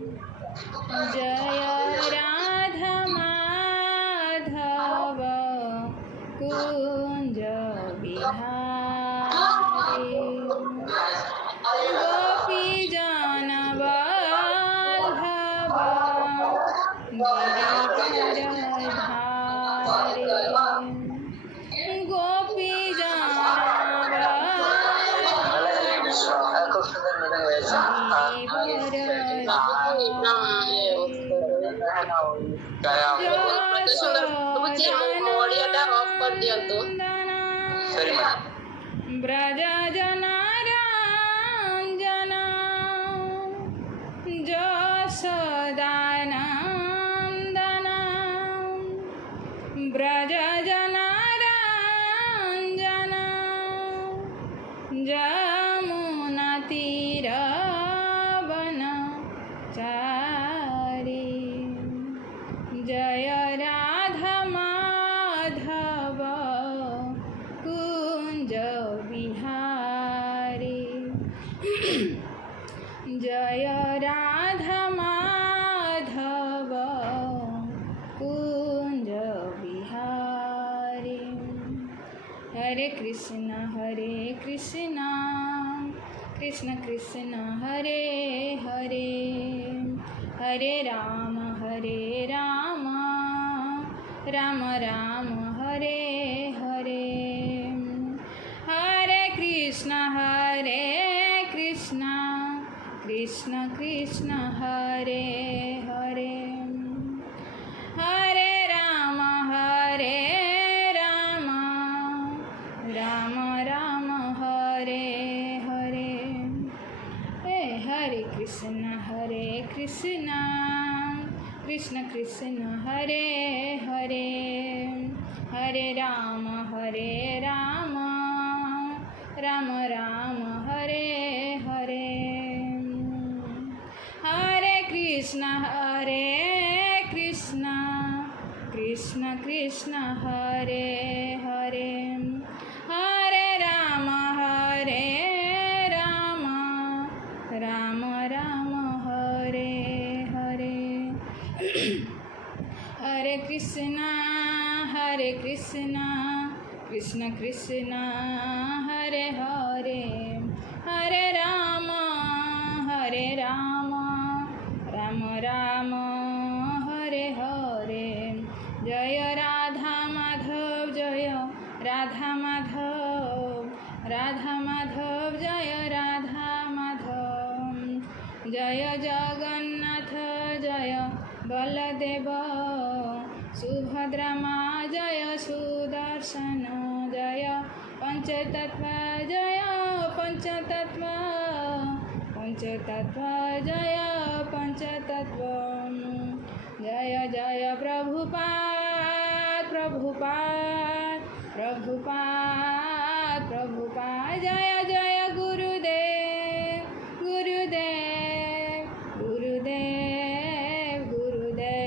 जय राधा माधव कुंज बिहारी गोपी जन वल्लभ गिरिधरधारी गोपी जन ब्रज जनारंजन जसोदानंदन ब्रज जनारंजन जमुना तीरवनचारी जय राधा माधव कुंज बिहारी जय राधा माधव कुंज बिहारी हरे कृष्ण कृष्ण कृष्ण हरे हरे हरे राम राम राम हरे हरे हरे कृष्ण कृष्ण कृष्ण हरे हरे हरे राम राम राम हरे हरे हरे कृष्ण कृष्ण कृष्ण हरे हरे हरे राम राम राम हरे हरे हरे कृष्ण कृष्ण कृष्ण हरे हरे हरे राम राम राम हरे हरे हरे कृष्ण कृष्ण कृष्ण हरे हरे हरे राम राम राम हरे हरे जय राधा माधव जय राधा माधव जय राधा माधव जय जगन्नाथ जय बलदेव सुभद्रा माँ जय सुदर्शन जय पंचतत्व जय पंचतत्व जय पंचतत्व जय जय प्रभुपाद जय जय गुरुदेव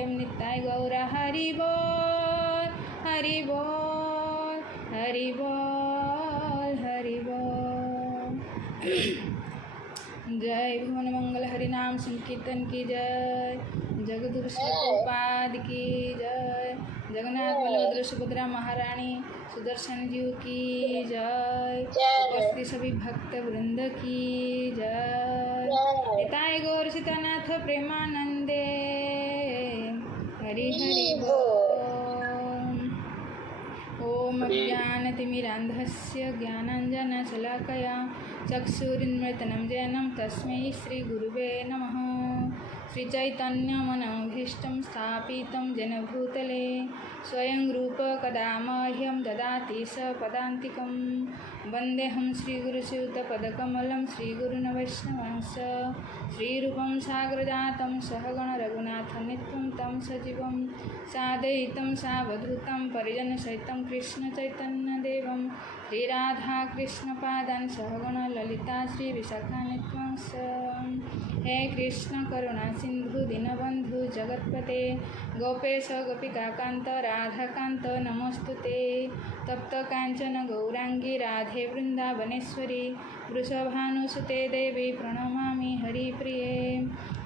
निताय गौर हरि बोल हरि बोल जय भुवन मंगल हरि नाम संकीर्तन की जय जगदुर प्रभुपाद की जय जगन्नाथ बलभद्र सुभद्रा महारानी सुदर्शन जी की जय उपस्थित सभी भक्त वृंद की जय निताय गौर सीतानाथ प्रेमानंदे हरि हरि बोल ओम ज्ञानतिमिरान्धस्य ज्ञानाञ्जनशलाकया चक्षुरुन्मिलितं येन तस्मै श्रीगुरुवे नमः श्रीचैतन्यमनोभीष्टं स्थापितं येन भूतले स्वयं रूप कदा मह्यं ददाति स पदान्तिकं वन्देऽहं श्रीगुरुसूतपदकमलं श्रीगुरुन् वैष्णवांश्च श्रीरूपं साग्रजातं सहगण रघुनाथनित्यं तं सजीवं सादयितं सावधूतं परिजनसहितं कृष्णचैतन्यदेवं श्रीराधाकृष्णपादान् सहगण ललिता श्रीविशाखान्वितांश्च हे कृष्ण करुणा सिंधु दीनबंधु जगत्पते गोपेश गोपिकाकांत राधाकांत नमोस्तुते तप्त कांचन गौरांगी राधे वृंदावनेश्वरी वृषभानुसुते देवी प्रणमामि हरिप्रिये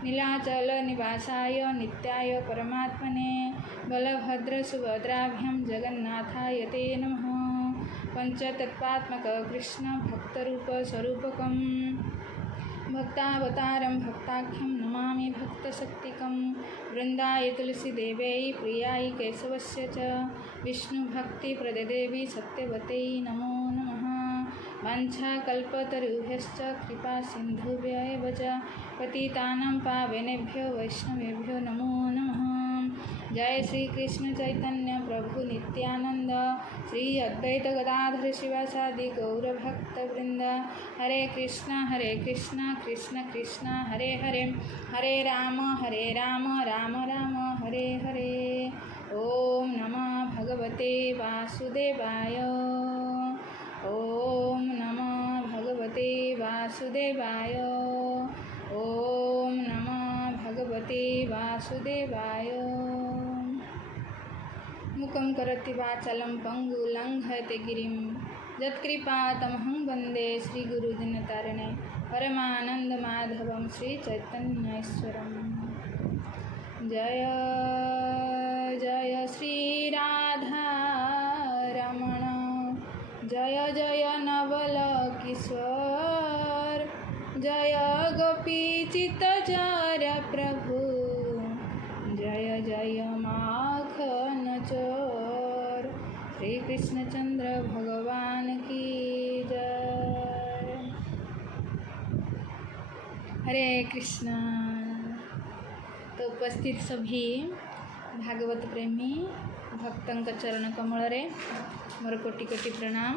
नीलाचलनिवासाय नित्याय परमात्मने बलभद्रसुभद्राभ्यां जगन्नाथाय ते नमः। पंचतत्त्वात्मककृष्णभक्तरूपस्वरूपकं भक्तावतारं भक्ताख्यं नमामि भक्तशक्तिकं। वृन्दाय तुलसीदेव्यै प्रियाय केशवस्य च विष्णुभक्तिप्रददेवी सत्यवत्यै नमो नमः। वाञ्छाकल्पतरुभ्यश्च कृपासिन्धुभ्यैव च पतितानां पावनेभ्यो वैष्णवेभ्यो नमो नमः। जय श्री कृष्ण चैतन्य प्रभु नित्यानंद श्री अद्वैत गदाधर शिवासादि गौरभक्तवृंद। हरे कृष्ण कृष्ण कृष्ण हरे हरे, हरे राम राम राम हरे हरे। ओम नमः भगवते वासुदेवाय, ओम नमः भगवते वासुदेवाय, ओम नमः भगवते वासुदेवाय। मुखं करोति वाचालं पङ्गुलङ्घयते गिरिं यत्कृपातमहं वन्दे श्रीगुरुदिनतारिणे परमानन्दमाधवं श्रीचैतन्येश्वरम्। जय जय श्रीराधारमण, जय जय नवलकिशोर, जय गोपीचित्तचार प्रभु, जय जय माखन चोर। श्री कृष्णचंद्र भगवान की जय। हरे कृष्ण। तो उपस्थित सभी भागवत प्रेमी भक्तों चरण कमल रे मोर कोटि कोटि प्रणाम।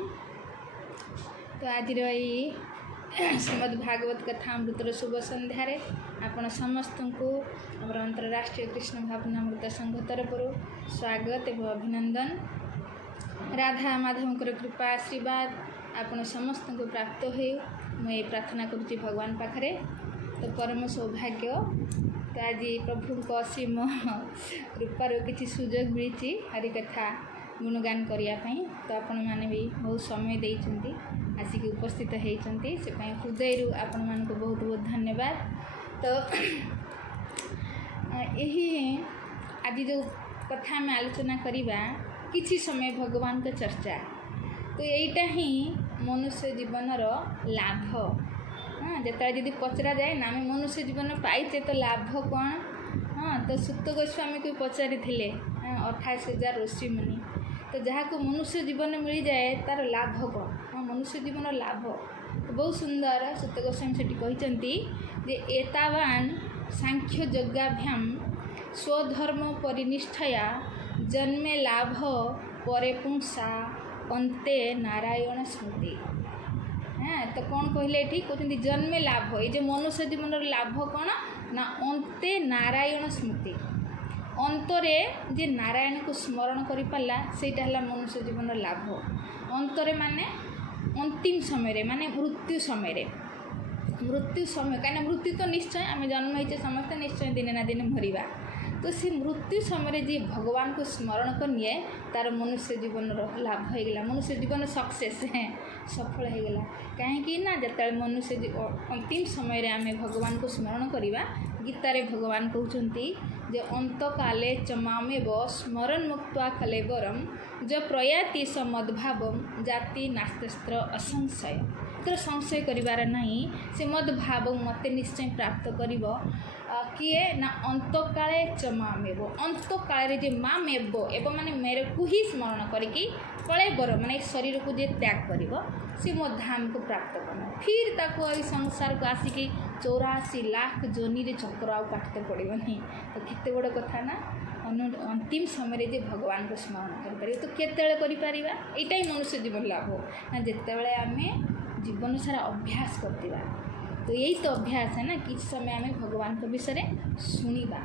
तो आज श्रीमद् भागवत कथामृतर शुभ संध्यारे आपण समस्त को आम अंतरराष्ट्रीय कृष्ण भावनामृत संघ तरफ स्वागत एवं अभिनंदन। राधा माधव कृपा आशीर्वाद आपण समस्त को प्राप्त हो मुझे प्रार्थना करुँच भगवान पाखरे। तो परम सौभाग्य। तो आज प्रभु को असीम कृपार किसी सुजोग मिली हरिकथा गुणगान करने। तो आपण मैंने भी बहुत समय देइछंती आसिक उपस्थित होती से हृदय आपण मान को बहुत बहुत धन्यवाद। तो यही आज जो कथा में आलोचना करिबा किसी समय भगवान का चर्चा। तो यहीटा ही मनुष्य जीवनर लाभ। हाँ, जिते यदि पचरा जाए ना आम मनुष्य जीवन पाइचे तो लाभ कौन। हाँ, तो सुत गोस्वामी को पचारि 28,000 ऋषि मुनि। तो जहाँ को मनुष्य जीवन मिल जाए तार लाभ कौन। हाँ, मनुष्य जीवन लाभ तो बहुत सुंदर। सुत गोस्वामी से कहते जे एतावान सांख्य यज्ञाभ्याम स्वधर्म परिनिष्ठया जन्मे लाभ परे पुंसा अंते नारायण स्मृति। हाँ, तो कौन कहले ठीक कहते जन्मे लाभ। ये जो मनुष्य जीवन लाभ कौन ना अंते नारायण स्मृति। अंतरे जे नारायण को स्मरण करि पाला सेटा हला मनुष्य जीवन लाभ। अंतरे माने अंतिम समय रे माने मृत्यु समय रे। मृत्यु समय कहीं मृत्यु तो निश्चय आम जन्म होइछे समस्त निश्चय दिने ना दिने मरिबा। तो से मृत्यु समय जी भगवान को स्मरण करनिए तार मनुष्य जीवन लाभ हो गला। मनुष्य जीवन सक्सेस है सफल हो गला। कहीं ना जिते मनुष्य अंतिम समय रे आम भगवान को स्मरण करवा। गीतारे भगवान कहते जे अंत काले चमामेव स्मरण मुक्त्वा कलेवरम ज प्रयाति स मद्भावम जाति नास्त्र असंशय। तो संशय करिवार नहीं से मद्भाव मते निश्चय प्राप्त करिब किए ना अंत काले चमामेव। अंत काल जे मामेव एवं माने मेरे को ही स्मरण करिकी कलेवर माने शरीर को जे त्याग करिब से मो धाम को प्राप्त करना। फिर ताको आई संसार को आसिकी 84 लाख जोनी रे चक्र आउ काटते पड़ो नहीं। तो केते बड़ कथा ना अंतिम समय जे भगवान को स्मरण कर तो केते करिपारिबा। एटा ही मनुष्य जीवन लाभ ना जेते बेले आमे जीवन सारा अभ्यास करतिबा। तो यही तो अभ्यास है ना किसी समय आमे भगवान को विषय शुणा।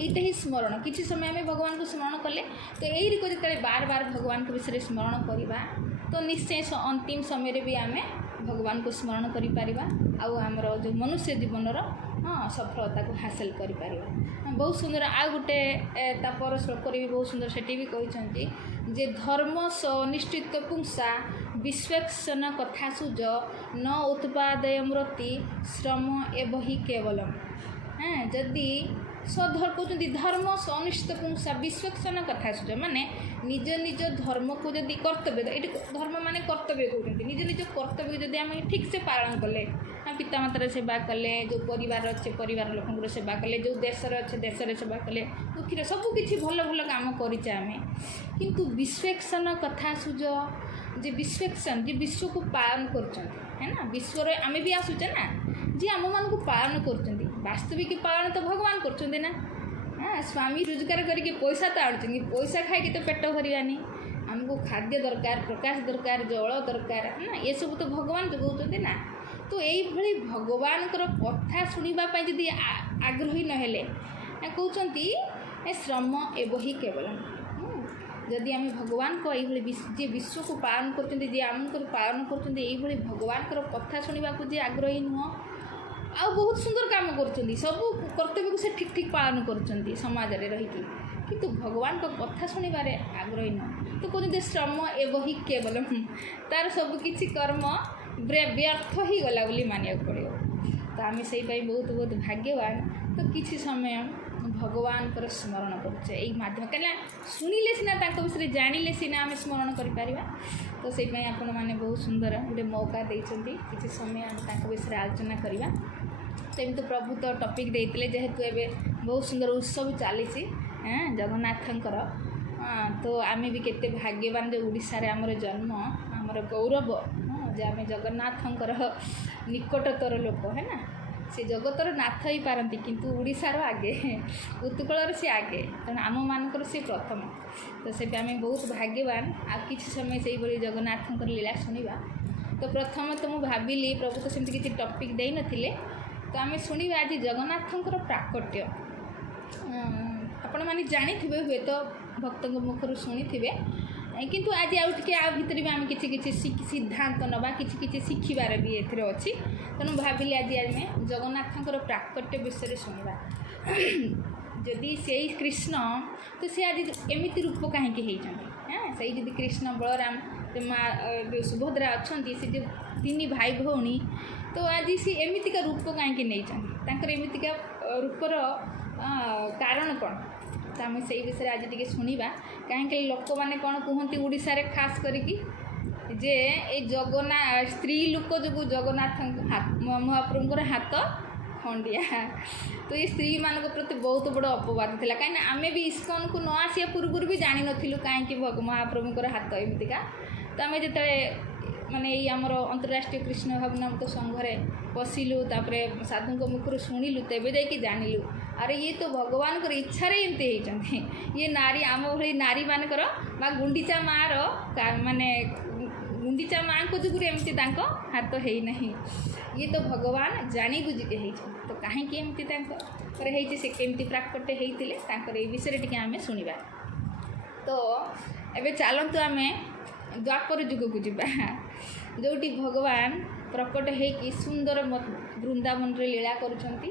ये ही स्मरण किसी समय आमे भगवान को स्मरण कले तो यही को जिते बार बार भगवान को विषय स्मरण करवा तो निश्चय अंतिम समय रे भी आमे भगवान को स्मरण करिपारिबा। आउ आमर जो मनुष्य जीवनर हाँ सफलता को हासिल करिपारिबा। बहुत सुंदर आ गोटे तापर श्लोक भी बहुत सुंदर सेठी भी कहते जे धर्म सनिष्ठित पुंसा विश्वेक्षण कथासु ज न उत्पादय मृति श्रम एव हि केवलम। हाँ जदि सधर्म कहते धर्म सनिष्ठ पुंसा विश्वेक्षण कथासु ज माने निज निज धर्म को जदि कर्तव्य ये धर्म माने कर्तव्य कहते निज निज कर्तव्य जदि आम ठीक से पालन कले पितामातार सेवा कले जो परिवार अच्छे परिवार लोक सेवा कले जो देश अच्छे देश सेवा कले दुखी सबकि भल भल काम करे आम किंतु विश्वेक्षण कथा सुझ जे विश्वेक्षण जे विश्व को पालन कर विश्व आम भी आसुचे ना जी आम मान को पालन कर वास्तविक पालन तो भगवान कर ना। हाँ स्वामी रोजगार करके पैसा तो आड़ुं पैसा खाई तो पेट भरवानी आमको खाद्य दरकार प्रकाश दरकार जल दरकार ना ये सब तो भगवान जोगाऊँ ना। तो यही भगवान कथा शुणापी जदि आग्रही नहेले कहते श्रम एव ही केवल जदि आम भगवान को ये विश्व को पालन कर आम पालन कर भगवान कथा शुणा जी आग्रही नुह आ बहुत सुंदर काम कर सब कर्तव्य को से ठीक ठीक पालन कर समाज में रही किंतु भगवान को कथा शुणवे आग्रही नुह तो कहते श्रम एव ही केवल तार सबकि कर्म व्यर्थ ही गला बोली मानिया पड़ो। तो आम से बहुत बहुत भाग्यवान तो किसी समय भगवान को स्मरण करुचे माध्यम कहीं शुणिले सीना विषय जानिले सीना आम स्मरण कर तो से आपण मैंने बहुत सुंदर गोटे मौका देते किसी समय आम विषय आलोचना करवा। तो एमती प्रभु तो टॉपिक देते जेहेतु एवं बहुत सुंदर उत्सव चली जगन्नाथंकर तो आम भी केते भाग्यवान जो ओडिशा रे आमर जन्म आमर गौरव जे आम जगन्नाथंकर निकटतर लोक है ना से जगतर नाथ ही पारती किंतु ओडिशार आगे उत्कलर से आगे तेणु आम मानकर से प्रथम तो से आम बहुत भाग्यवान आ किसी समय से ही जगन्नाथंकर लीला शुणा। तो प्रथम तो मुझे भाविली प्रभु तो सेमती किसी टॉपिक दे नथिले तो आम शुणा आज जगन्नाथंकर प्राकट्य आपण माने जानी थे हुए तो भक्त मुखर शुणी किंतु आज आ भितर भी आम कि सिद्धांत नवा कि शिखबार भी एथरे अच्छी तेणु भाविली आज आम जगन्नाथंकर प्राकट्य विषय शुणा जदि से कृष्ण तो सी आज एमती रूप कहीं हाँ से जदि कृष्ण बलराम माँ सुभद्रा अच्छा से जो तीन भाई भौणी तो आज सी एमतीका रूप कहीं नहीं एमतीका रूपर कारण कौन तो आम से विषय आज टी शुणा कहीं लोक मैंने कौन कहते ओडिशा रे खास करिकी जे ए जगन्नाथ स्त्री लोक जो जगन्नाथ महाप्रभुर हाथ खंडिया तो ये स्त्री मान प्रति बहुत बड़ अपवाद था कहीं आम भी इस्कन को न आसिया पूर्व भी जान नु कहीं महाप्रभुर हाथ एमतीका तो आम जो माने ये आमर अंतर्राष्ट्रीय कृष्ण भावनामृत संघरे पशिलु साधु मुखर शुणिलु तेबे जाकि जानलु अरे ये तो भगवान को इच्छा एमती होती ये नारी आम भाई नारी मानकर बा गुंडीचा माँ माने गुंडीचा माँ को जुगुर एमती हाथ है नहीं ये तो भगवान जानी बुझिके तो कहीं एमती से केमती प्राकट्य होते ये विषय टी आम शुणा। तो एबे चलतु आम द्वापर जुग को जीवा जोटी भगवान प्रकट होकि सुंदर वृंदावन रे लीला करुछंती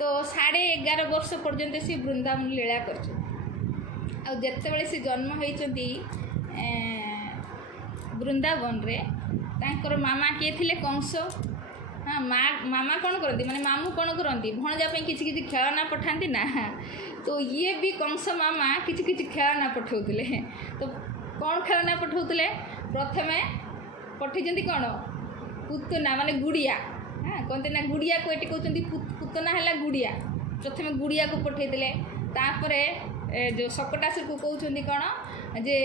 तो 11.5 वर्ष पर्यंत से वृंदावन लीला कर जिते से जन्म होती वृंदावन रे तांकर मामा किए थे कंस। हाँ मामा कौन करती माने मामू कौन करती भणजा किसी खेलना पठाती ना तो ये भी कंस मामा किसी खेलना पठाउले तो कौन खेलना पठाउले प्रथमे पठे कौन पुतना माने गुड़िया। हाँ कहते ना गुड़िया को ये कहते पुतना है गुड़िया प्रथमे गुड़िया को पठे तापरे जो सकटासुर को कहते कौन जे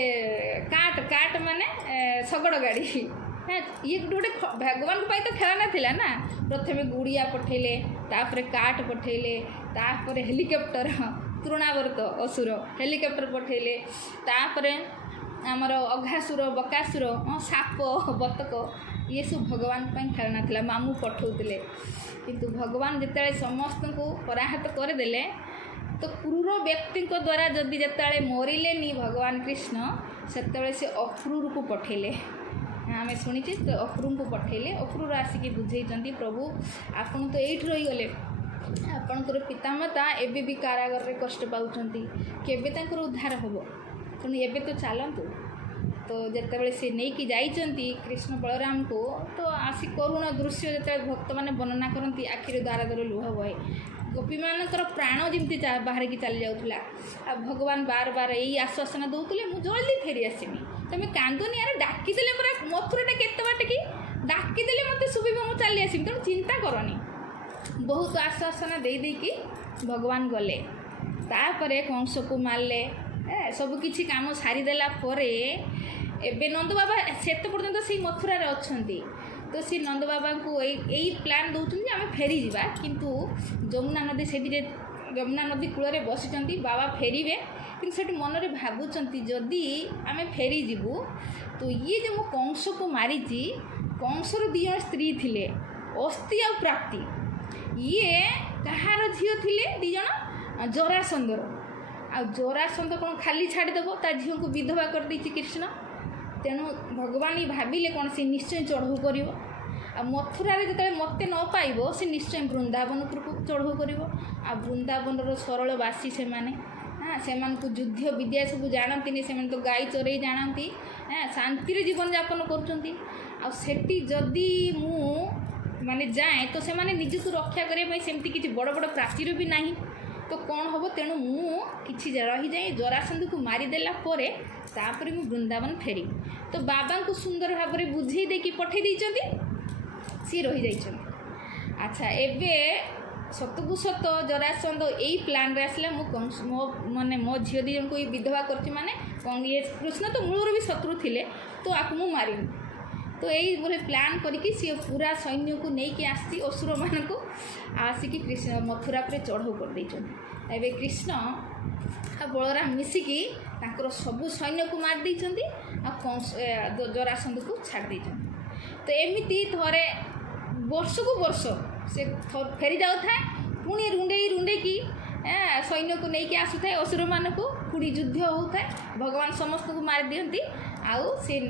काट काट माने शगड़ गाड़ी। हाँ ये गोटे भगवान तो खेलना थिला ना प्रथमे गुड़िया पठेले तापरे काट पठेले तापरे हेलिकॉप्टर तृणावर्त असुर हेलिकॉप्टर पठेले तापरे आमर अघासुर बकासुर साप बतक ये सब भगवान खेलना थिला मामू पठाउले किंतु भगवान जिते समस्त को पराहत करदेले तो क्रूर व्यक्ति द्वारा जदि जिते मरिले नी भगवान कृष्ण से अक्रूर को पठेले आम शुणीचे तो अक्रूर को पठेले अक्रूर आसिक बुझे प्रभु आपन तो ये रहीगले आपणकर पितामाता एबे भी कारागार रे कष्ट पाउछंती केबे तांकर उद्धार होबो तेणु एबे तो चलतु तो जितेबाला सी नहीं जाइछन्ति कृष्ण बलराम को तो आसी करुण दृश्य जो भक्त मैंने वर्णना करती आखिर द्वारा द्वारा लुह बहे गोपी मानकर प्राण जमी बाहर की चली जाऊला आ भगवान बार बार यही आश्वासन दौले मुझे जल्दी फेरी आसमी तुम कांदुनी यार डाकिदेले पूरा मथुराटा केते बाट कि डाकिदेले मत सुबह मुझे चली आसमी तेणु चिंता करनी बहुत आश्वासन देकी भगवान गले तापर कंस को मारले सबकि काम सारीदेला एबे नंद बाबा से पर्यंत से मथुरा अच्छी तो सी नंद बाबा को यही प्लान दौरान आम फेरी जा किंतु यमुना नदी से यमुना नदी कूल बसी बाबा फेरे कि मन में भावुंट जदि आम फेरी जीवु तो ये जो मो कंस को मारी कंसर दी जन स्त्री थिले अस्थि आ प्राप्ति ये कहार झील थिले दी जन जरासंधर आ जरासंध कौन खाली छाड़देव ता झील को विधवा कर देछि कृष्ण तेणु भगवान ही भाविले कौन सी निश्चय चढ़ऊ कर मथुरा जो मत न पाइब से निश्चय वृंदावन को चढ़ऊ कर वृंदावन सरलवासी से माने हाँ से युद्ध विद्या सब जानती से तो गाई चरई जानती हाँ शांति जीवन यापन करी जदि मु माने जाए तो से माने निज को रक्षा करने सेमती किसी बड़ बड़ प्राचीर भी नहीं तो कौन हम तेणु मुझे रही जाए जरासंध को मारिदेला तापर मु वृंदावन फेरी तो बाबा को सुंदर भाव में बुझे देकी पठे देइचंती सी रही जाइछन। अच्छा एबे सतकु सत जरासंध यही प्लान रे आसला मो माने मो झील दी जन को विधवा करछि माने ये कृष्ण तो मूलर भी शत्रु थिले तो आपको मु मारिनी तो यही बोले प्लान करके सी पूरा सैन्य को लेकिन आसी असुर मान को आसिकी कृष्ण मथुरा पर चढ़ऊ कर देइछन। एबे कृष्ण आ बलराम मिसिकी तांकर सबु सैन्य को मार देइछन्ती आ जरासंध को छाड़ देइछन्ती तो एमिति थरे वर्ष को वर्ष से फेरी जाऊ था पुणी रुंडे की सैन्य को लेकिन आसुए असुर मान को पुणी युद्ध होता है भगवान समस्त को मार दियंती आउ से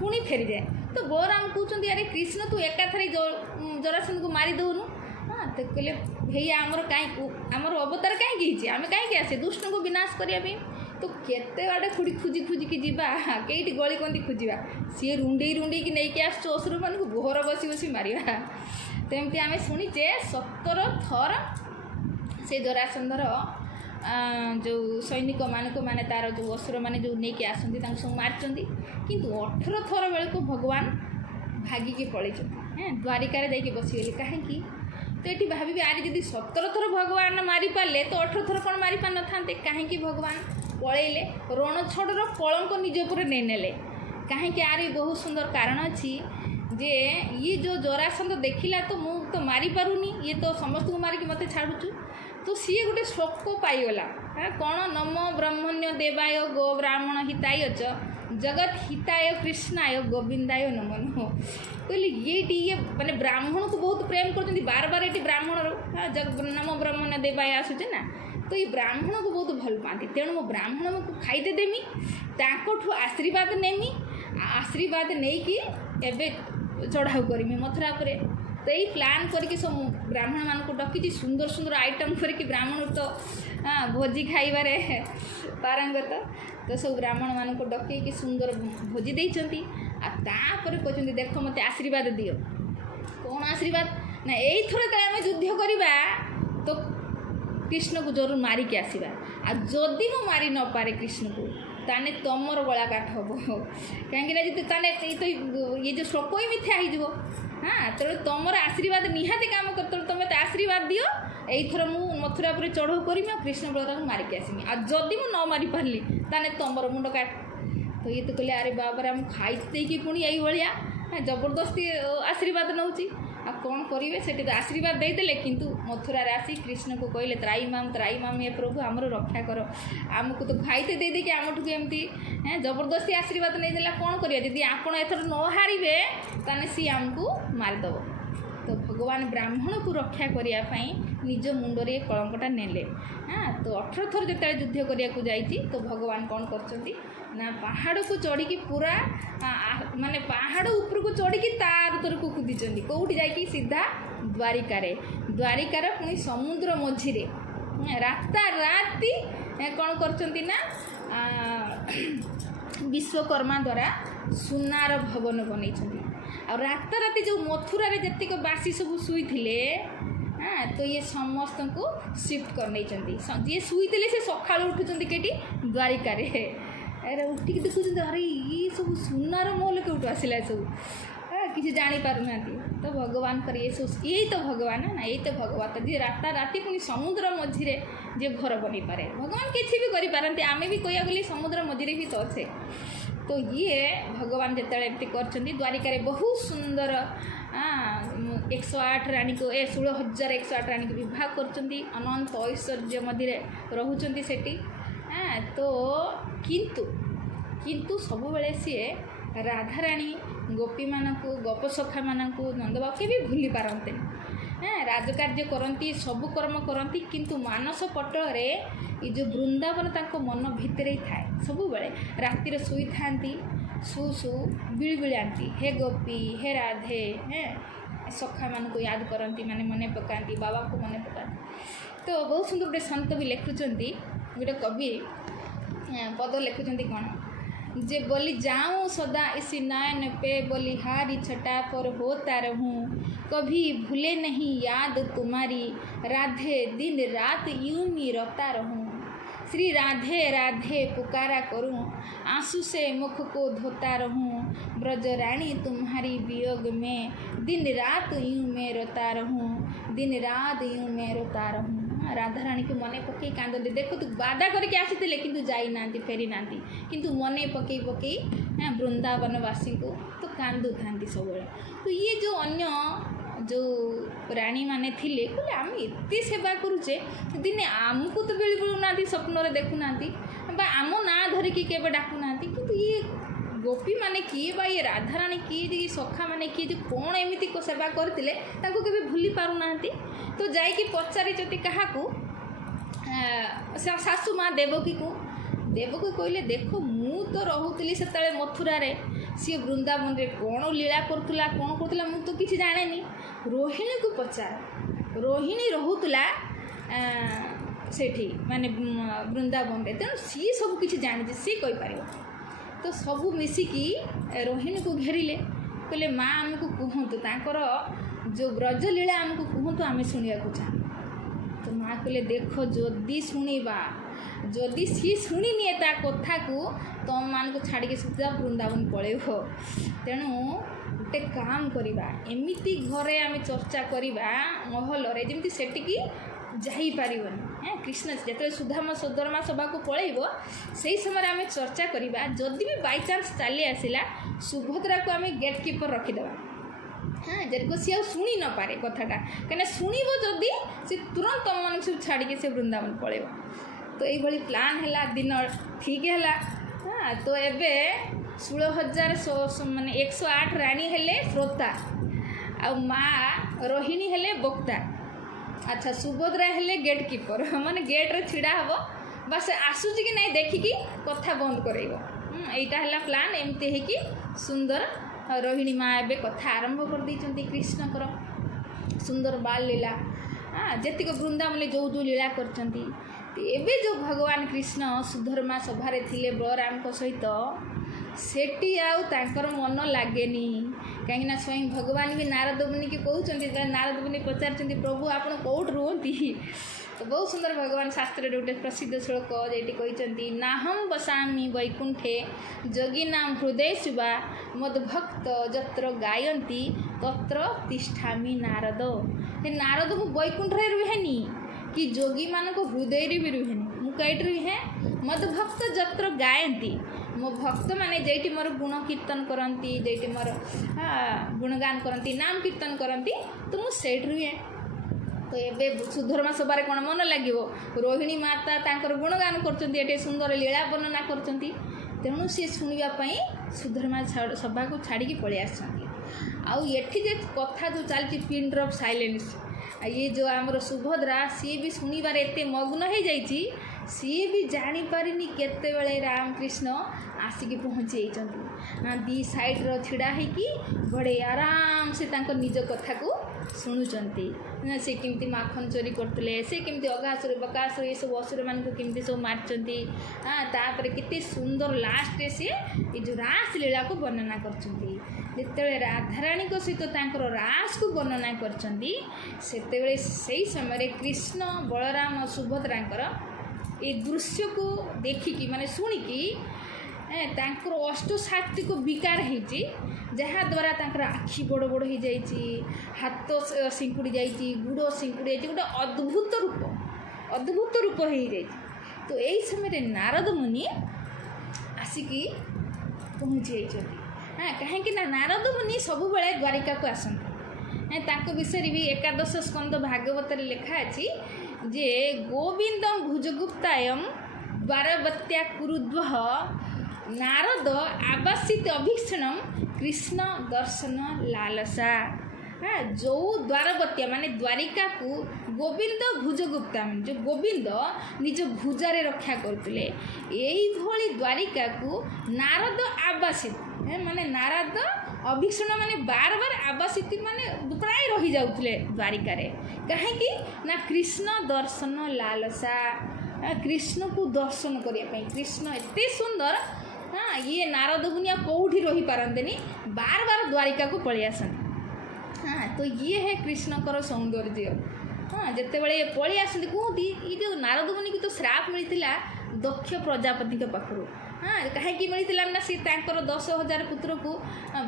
पुणी फेरी जाए तो बलराम कहते अरे कृष्ण तू एकाथरे जरासंध को मारी दौनु हाँ तो कहले भैया आमर कहीं आमर अवतार कहीं आम कहीं आसे दुष्ट को विनाश करने तो केते आड़े खुजी की जीवा कईटी गली कंदी खोजा सी रुंडे की नहीं आस असुर मान को बोहर बसी बसी मारा तो एमती आम शुणीचे 17 थर से जरासंधर जो सैनिक मानक माने तार जो असुर मैंने जो नहीं आसती सब मार्चंती किंतु 18 थर बेल को भगवान भागिकी पलि द्वारिकार जाकि बसीगले कहीं तो ये भावी आरे जब 17 थर भगवान मारी पारे तो 18 थर कौन मारी पार न था कहीं भगवान पलैले रणछड़र कलंक निज उपर नहीं नेले कहीं आरे बहुत सुंदर कारण अच्छी जे ये जो जरासंध देखिला तो मु तो मारी पारुनी ये तो समस्त को मारिक मत छाड़ुचु तो सी गोटे श्लोक पाईगला कौन नम ब्रह्मण्य देवाय गो ब्राह्मण हिताय च जगत हिताय कृष्णाय गोविंदाय नमो नमो कहली ये माने ब्राह्मण को बहुत प्रेम करते बार बार ये ब्राह्मण जग नम ब्रह्मण्य देवाय आसुचे ना तो ये ब्राह्मण को बहुत भल पाती तेणु मो ब्राह्मण को खाईदे देमी ताकठू आशीर्वाद नेमी आशीर्वाद नहीं कि एबे चढ़ाऊ करमी मथुरा पर तो यही प्लान करके सब ब्राह्मण मान को डकी सुंदर सुंदर आइटम करके ब्राह्मण तो भोजी खाइबार पारंगत तो सब ब्राह्मण मान को डकई सुंदर भोजी देइचंती आ तापर कहते देख मत आशीर्वाद दियो कौन आशीर्वाद ना यही थोड़े तो आम युद्ध करवा तो कृष्ण को जरूर मारिक आसवा आ जदि मु मारी न पारे कृष्ण को ताने तमर गला काट हम कहीं ताने तो ये जो श्लोक ही मिथ्या हो हाँ तेणु तुम आशीर्वाद निहाती काम कर तुम तो आशीर्वाद दियो यहीथर मु मथुरा पर चढ़ऊ करमी कृष्ण बलराम मारिक आसमी आ जदि मु न मारी पारली ताने तुमर मुंड काट तो ये तो कहले अरे बाबा हम खाई देकी पुणी यही भाया जबरदस्ती आशीर्वाद नौची आ कौन करेंगे से तो आशीर्वाद देदेले किंतु मथुरा आसी कृष्ण को कहले त्राई माम ये प्रभु आमर रक्षा कर आमको तो खाईते दे देकी आमठू एमती जबरदस्ती आशीर्वाद नहीं देला कौन करिया यदि आपण एथर न हारिबे ताने सी आमको मारिदेव तो भगवान ब्राह्मण को रक्षा करने निज मुंडरे कलंकटा नेले हाँ तो 18 थर जो युद्ध करने जाइए तो भगवान कौन कर पहाड़ को चढ़ी पूरा माने पहाड़ ऊपर को चढ़ी तार उतर को कूदी कौटी जाकि सीधा द्वारिकार पुणी समुद्र मझिरे राता राति कौन कर विश्वकर्मा द्वारा सुनार भवन बनई राति जो मथुरा जेतिक बासी सब शुई तो ये समस्त को शिफ्ट कर नहीं जी शुई से सका उठुंट कटी द्वारिका उठिक देखुं अरे ये सब सुनार महल कौटू आसला सब किसी जानी पारना तो भगवान कर ये सब यही तो भगवान है ना यही तो भगवत जी राति पुणी समुद्र मझीरे जे घर बनी पारे भगवान किसी भी करें आमे भी कह गली समुद्र मझीरे भी तो अच्छे तो ये भगवान जिते एमती कर द्वारिका बहुत सुंदर 108 राणी को 16,108 राणी को विवाह कर अनंत ऐश्वर्य मध्य रोचंती सेठी तो किंतु सब बेले सी राधाराणी गोपी मानक गप सखा मानक नंदबाबू के भी भूली पारते राजकार्य करती सब कर्म करती किंतु मानस पटल रे ये जो वृंदावन तांको मन भितर ही थाए सब बेले रातिर शुई था शु बिलबिलाती हे गोपी हे राधे सखा मान को याद करती माने मने पकाती बाबा को मने पकाती तो बहुत सुंदर गोटे सन्त भी लिखुंट गोटे कवि पद लिखुंट कौन जे बोली जाऊँ सदा इसी नयन पे बलिहारी छटा पर होता रहूँ कभी भूले नहीं याद तुम्हारी राधे दिन रात यूं ही रोता रहूँ श्री राधे राधे पुकारा करूँ आंसू से मुख को धोता रहूँ ब्रज रानी तुम्हारी वियोग में दिन रात यूं मैं रोता रहूँ दिन रात यूं मैं रोता रहूँ राधा रानी को मने पकई कांदती देखो तो बाधा करके आसी किंतु जाई ना फेरी ना किंतु मने पकई वृंदावनवासी को तो कांदू था सब तो ये जो अन्य जो राणी माने थिले बोले आम एत सेवा करुचे दिने आमको तो बेल मिलूना स्वप्न देखुना आम ना धरिकी के डाकुना कि ये गोपी माने किए बा ये राधाराणी किए सखा माने किए जो कौन एमती को सेवा करते के भूली पारना तो जाइए पचारि क्या सासू माँ देवकी को कहले देख मु तो रोली से मथुरा रे सी वृंदावन रे कौन लीला करुला कौन करुला मु तो किसी जाने रोहिणी को पचार रोहिणी रोला सेठी माने वृंदावन रे तेणु सी सब किसी जानी सी कहीपर तो सबू मिसिकी रोहिणी को घेरिले कहले माँ आमको कहतु तांकर जो ब्रजलीला आमको कहतु आम शुणा चाहूँ तो माँ कहले देख जदि शुणा जदि सी शुणिनी ता कथा को तुम मान को छाड़ी सीधा वृंदावन पलैब तेणु गोटे काम करवा एमती घरे आम चर्चा करवा महल जमी सेटिकी जापरनी कृष्ण जो सुधामा सुदरमा सभा को पलैब से समय आम चर्चा करवा जदि भी बाई चान्स चली आसला सुभद्रा को आम गेट कीपर रखीदे जब सी शुणी न पारे कथाटा कहीं शुणव जदि सी तुरंत तुम मान सब छाड़ी से वृंदावन पलैब तो ये प्लान है दिन ठीक है तो एबे 16,000 माने 108 राणी हेले श्रोता आ माँ रोहिणी हेले वक्ता अच्छा सुभद्रा हेले गेट कीपर माने गेट रे छिड़ा हबो बस आसुची कि नहीं देखिकी कथा बंद करैबो एटा हला प्लान एमती है कि सुंदर रोहिणी माँ एबे कथा आरंभ कर दी कृष्णकर सुंदर बाल लीला जेतिक वृंदावन जो जो लीला करचंती एबे जो भगवान कृष्ण सुधर्मा सभारे थिले बलराम को सहित सेठी आउ तांकर मन लागेनी कहीं स्वयं भगवान भी नारद मुनि की कहते नारद मुनि पचार प्रभु आप कौट रुहति तो बहुत सुंदर भगवान शास्त्र गोटे प्रसिद्ध श्लोक ये कहते नाहम बसामी वैकुंठे जोगिनाम हृदय शुभा मद्भक्त जत्र गायंती तत्र तिष्ठामि नारद हे नारद मु वैकुंठ रे रुहेनी कि जोगी मान को हृदय रे भी रुहेनी मु कईट रुहे मद्भक्त जत्र गायंती मो भक्त माने जेठी मोर गुण कीर्तन करती जेठी मोर गुणगान करती नाम कीर्तन करती तो मु सेठ रुहे तो ये सुधर्मा सभारे कौन मन लगे रोहिणी माता तांकर गुणगान कर सुंदर लीला वर्णना कर तेणु सी शुणापी सुधर्मा सभा को छाड़ी पलि आठी जे कथा जो चलती पिन ड्रप साइलेंस ये जो आमर सुभद्रा सी भी शुणवार एत मग्न हो जाइए सी भी जापारिनी केते रामकृष्ण आसिक पहुँची दी साइड्र छिड़ा होगी बड़े आराम से निज कथा को ଶୁଣୁଛନ୍ତି ସେ କେମିତି ମାଖନ ଚୋରି କରୁଥିଲେ, ସେ କେମିତି ଅଘାସୁର ବକାସୁର ଏସବୁ ଅସୁରମାନଙ୍କୁ କେମିତି ସବୁ ମାରିଛନ୍ତି। ତାପରେ କେତେ ସୁନ୍ଦର ଲାଷ୍ଟରେ ସିଏ ଏ ଯେଉଁ ରାସ ଲୀଳାକୁ ବର୍ଣ୍ଣନା କରିଛନ୍ତି। ଯେତେବେଳେ ରାଧାରାଣୀଙ୍କ ସହିତ ତାଙ୍କର ରାସକୁ ବର୍ଣ୍ଣନା କରିଛନ୍ତି ସେତେବେଳେ ସେଇ ସମୟରେ କୃଷ୍ଣ ବଳରାମ ସୁଭଦ୍ରାଙ୍କର ଏ ଦୃଶ୍ୟକୁ ଦେଖିକି ମାନେ ଶୁଣିକି ତାଙ୍କର ଅଷ୍ଟସାତ୍ଵିକ ବିକାର ହେଇଛି, ଯାହାଦ୍ୱାରା ତାଙ୍କର ଆଖି ବଡ଼ ବଡ଼ ହେଇଯାଇଛି, ହାତ ସିଙ୍କୁଡ଼ି ଯାଇଛି, ଗୁଡ଼ ସିଙ୍କୁଡ଼ି ଯାଇଛି, ଗୋଟେ ଅଦ୍ଭୁତ ରୂପ ହେଇଯାଇଛି। ତ ଏଇ ସମୟରେ ନାରଦ ମୁନି ଆସିକି ପହଞ୍ଚି ଯାଇଛନ୍ତି। କାହିଁକି ନା ନାରଦ ମୁନି ସବୁବେଳେ ଦ୍ୱାରିକାକୁ ଆସନ୍ତି। ତାଙ୍କ ବିଷୟରେ ବି ଏକାଦଶ ସ୍କନ୍ଦ ଭାଗବତରେ ଲେଖା ଅଛି ଯେ ଗୋବିନ୍ଦଂ ଭୁଜଗୁପ୍ତାୟଂ ଦ୍ୱାରବତ୍ୟା କୁରୁଦ୍ୱଃ ନାରଦ ଆବାସିତ ଅଭୀକ୍ଷଣମ କୃଷ୍ଣ ଦର୍ଶନ ଲାଲସା। ଯେଉଁ ଦ୍ୱାରବତ୍ୟା ମାନେ ଦ୍ୱାରିକାକୁ ଗୋବିନ୍ଦ ଭୁଜଗୁପ୍ତା ଯେଉଁ ଗୋବିନ୍ଦ ନିଜ ଭୁଜାରେ ରକ୍ଷା କରୁଥିଲେ, ଏଇଭଳି ଦ୍ୱାରିକାକୁ ନାରଦ ଆବାସିତ ମାନେ ନାରଦ ଅଭୀକ୍ଷଣ ମାନେ ବାର ଆବାସିତ ମାନେ ପ୍ରାୟ ରହିଯାଉଥିଲେ ଦ୍ୱାରିକାରେ। କାହିଁକି ନା କୃଷ୍ଣ ଦର୍ଶନ ଲାଲସା, କୃଷ୍ଣକୁ ଦର୍ଶନ କରିବା ପାଇଁ। କୃଷ୍ଣ ଏତେ ସୁନ୍ଦର, ଇଏ ନାରଦ ମୁନି ଆଉ କେଉଁଠି ରହିପାରନ୍ତିନି, ବାର ଦ୍ୱାରିକାକୁ ପଳେଇ ଆସନ୍ତି। ତ ଇଏ ହେ କୃଷ୍ଣଙ୍କର ସୌନ୍ଦର୍ଯ୍ୟ। ଯେତେବେଳେ ପଳେଇ ଆସନ୍ତି କୁହନ୍ତି ଏ ଯେଉଁ ନାରଦ ମୁନିକୁ ତ ଶ୍ରାପ ମିଳିଥିଲା ଦକ୍ଷ ପ୍ରଜାପତିଙ୍କ ପାଖରୁ। କାହିଁକି ମିଳିଥିଲା ନା ସେ ତାଙ୍କର 10,000 ପୁତ୍ରକୁ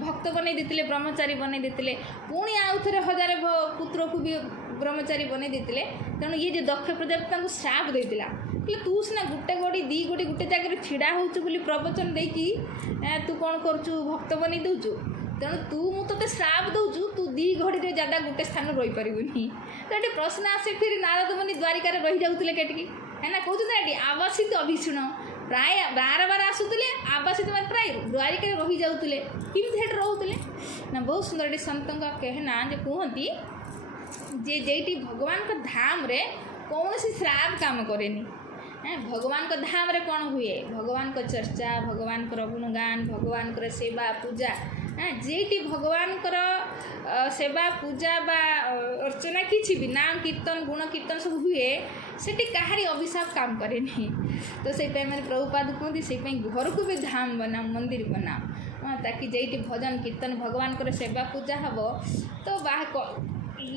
ଭକ୍ତ ବନେଇ ଦେଇଥିଲେ, ବ୍ରହ୍ମଚାରୀ ବନେଇ ଦେଇଥିଲେ, ପୁଣି ଆଉ ଥରେ 1000 ପୁତ୍ରକୁ ବି ବ୍ରହ୍ମଚାରୀ ବନେଇ ଦେଇଥିଲେ। ତେଣୁ ଇଏ ଯେ ଦକ୍ଷ ପ୍ରଜାପତି ତାଙ୍କୁ ଶ୍ରାପ ଦେଇଥିଲା, କହିଲେ ତୁ ସିନା ଗୋଟେ ଗୋଡ଼ି ଦି ଗୋଡ଼ି ଗୋଟେ ଜାଗାରେ ଛିଡ଼ା ହେଉଛୁ ବୋଲି ପ୍ରବଚନ ଦେଇକି ତୁ କ'ଣ କରୁଛୁ, ଭକ୍ତ ବନେଇ ଦେଉଛୁ। ତେଣୁ ମୁଁ ତୋତେ ଶ୍ରାପ ଦେଉଛୁ, ତୁ 2 ଘଡ଼ିରେ ଜାଦା ଗୋଟେ ସ୍ଥାନରେ ରହିପାରିବୁନି। ତ ଏଠି ପ୍ରଶ୍ନ ଆସେ ଫିର ନାରଦ ମୁନି ଦ୍ୱାରିକାରେ ରହିଯାଉଥିଲେ କେଟିକି, ନା କହୁଛନ୍ତି ଏଠି ଆବାସିତ ଅଭୀଷଣ ପ୍ରାୟ ବାର ଆସୁଥିଲେ, ଆବାସିତ ମାନେ ପ୍ରାୟ ଦ୍ୱାରିକାରେ ରହିଯାଉଥିଲେ। କେମିତି ସେଠି ରହୁଥିଲେ ନା ବହୁତ ସୁନ୍ଦର ଏଠି ସନ୍ତଙ୍କ କହେନା ଯେ କୁହନ୍ତି ଯେ ଯେଇଠି ଭଗବାନଙ୍କ ଧାମରେ କୌଣସି ଶ୍ରାପ କାମ କରେନି। ଭଗବାନଙ୍କ ଧାମରେ କ'ଣ ହୁଏ, ଭଗବାନଙ୍କ ଚର୍ଚ୍ଚା, ଭଗବାନଙ୍କର ଗୁଣଗାନ, ଭଗବାନଙ୍କର ସେବା ପୂଜା। ଯେଇଠି ଭଗବାନଙ୍କର ସେବା ପୂଜା ବା ଅର୍ଚ୍ଚନା କିଛି ବି ନାମ କୀର୍ତ୍ତନ ଗୁଣ କୀର୍ତ୍ତନ ସବୁ ହୁଏ, ସେଠି କାହାରି ଅଭିଶାପ କାମ କରେନି। ତ ସେଇପାଇଁ ମାନେ ପ୍ରଭୁପାଦ କୁହନ୍ତି ସେଇପାଇଁ ଘରକୁ ବି ଧାମ ବନାଅ, ମନ୍ଦିର ବନାଅ, ତାକି ଯେଇଠି ଭଜନ କୀର୍ତ୍ତନ ଭଗବାନଙ୍କର ସେବା ପୂଜା ହେବ। ତ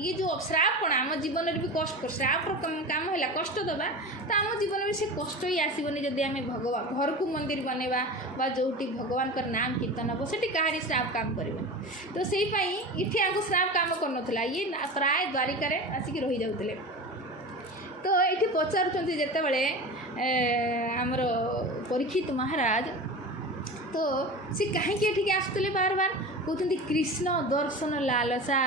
ଇଏ ଯେଉଁ ଶ୍ରାପ କ'ଣ ଆମ ଜୀବନରେ ବି କଷ୍ଟ, ଶ୍ରାପର କାମ ହେଲା କଷ୍ଟ ଦେବା, ତ ଆମ ଜୀବନରେ ସେ କଷ୍ଟ ହିଁ ଆସିବନି ଯଦି ଆମେ ଘରକୁ ମନ୍ଦିର ବନେଇବା ବା ଯେଉଁଠି ଭଗବାନଙ୍କର ନାମ କୀର୍ତ୍ତନ ହେବ ସେଠି କାହାରି ଶ୍ରାପ କାମ କରିବନି। ତ ସେଇପାଇଁ ଏଠି ଆଙ୍କୁ ଶ୍ରାପ କାମ କରୁନଥିଲା, ଇଏ ପ୍ରାୟ ଦ୍ୱାରିକାରେ ଆସିକି ରହିଯାଉଥିଲେ। ତ ଏଠି ପଚାରୁଛନ୍ତି ଯେତେବେଳେ ଆମର ପରୀକ୍ଷିତ ମହାରାଜ, ତ ସେ କାହିଁକି ଏଠିକି ଆସୁଥିଲେ ବାର କହୁଛନ୍ତି କୃଷ୍ଣ ଦର୍ଶନ ଲାଲସା।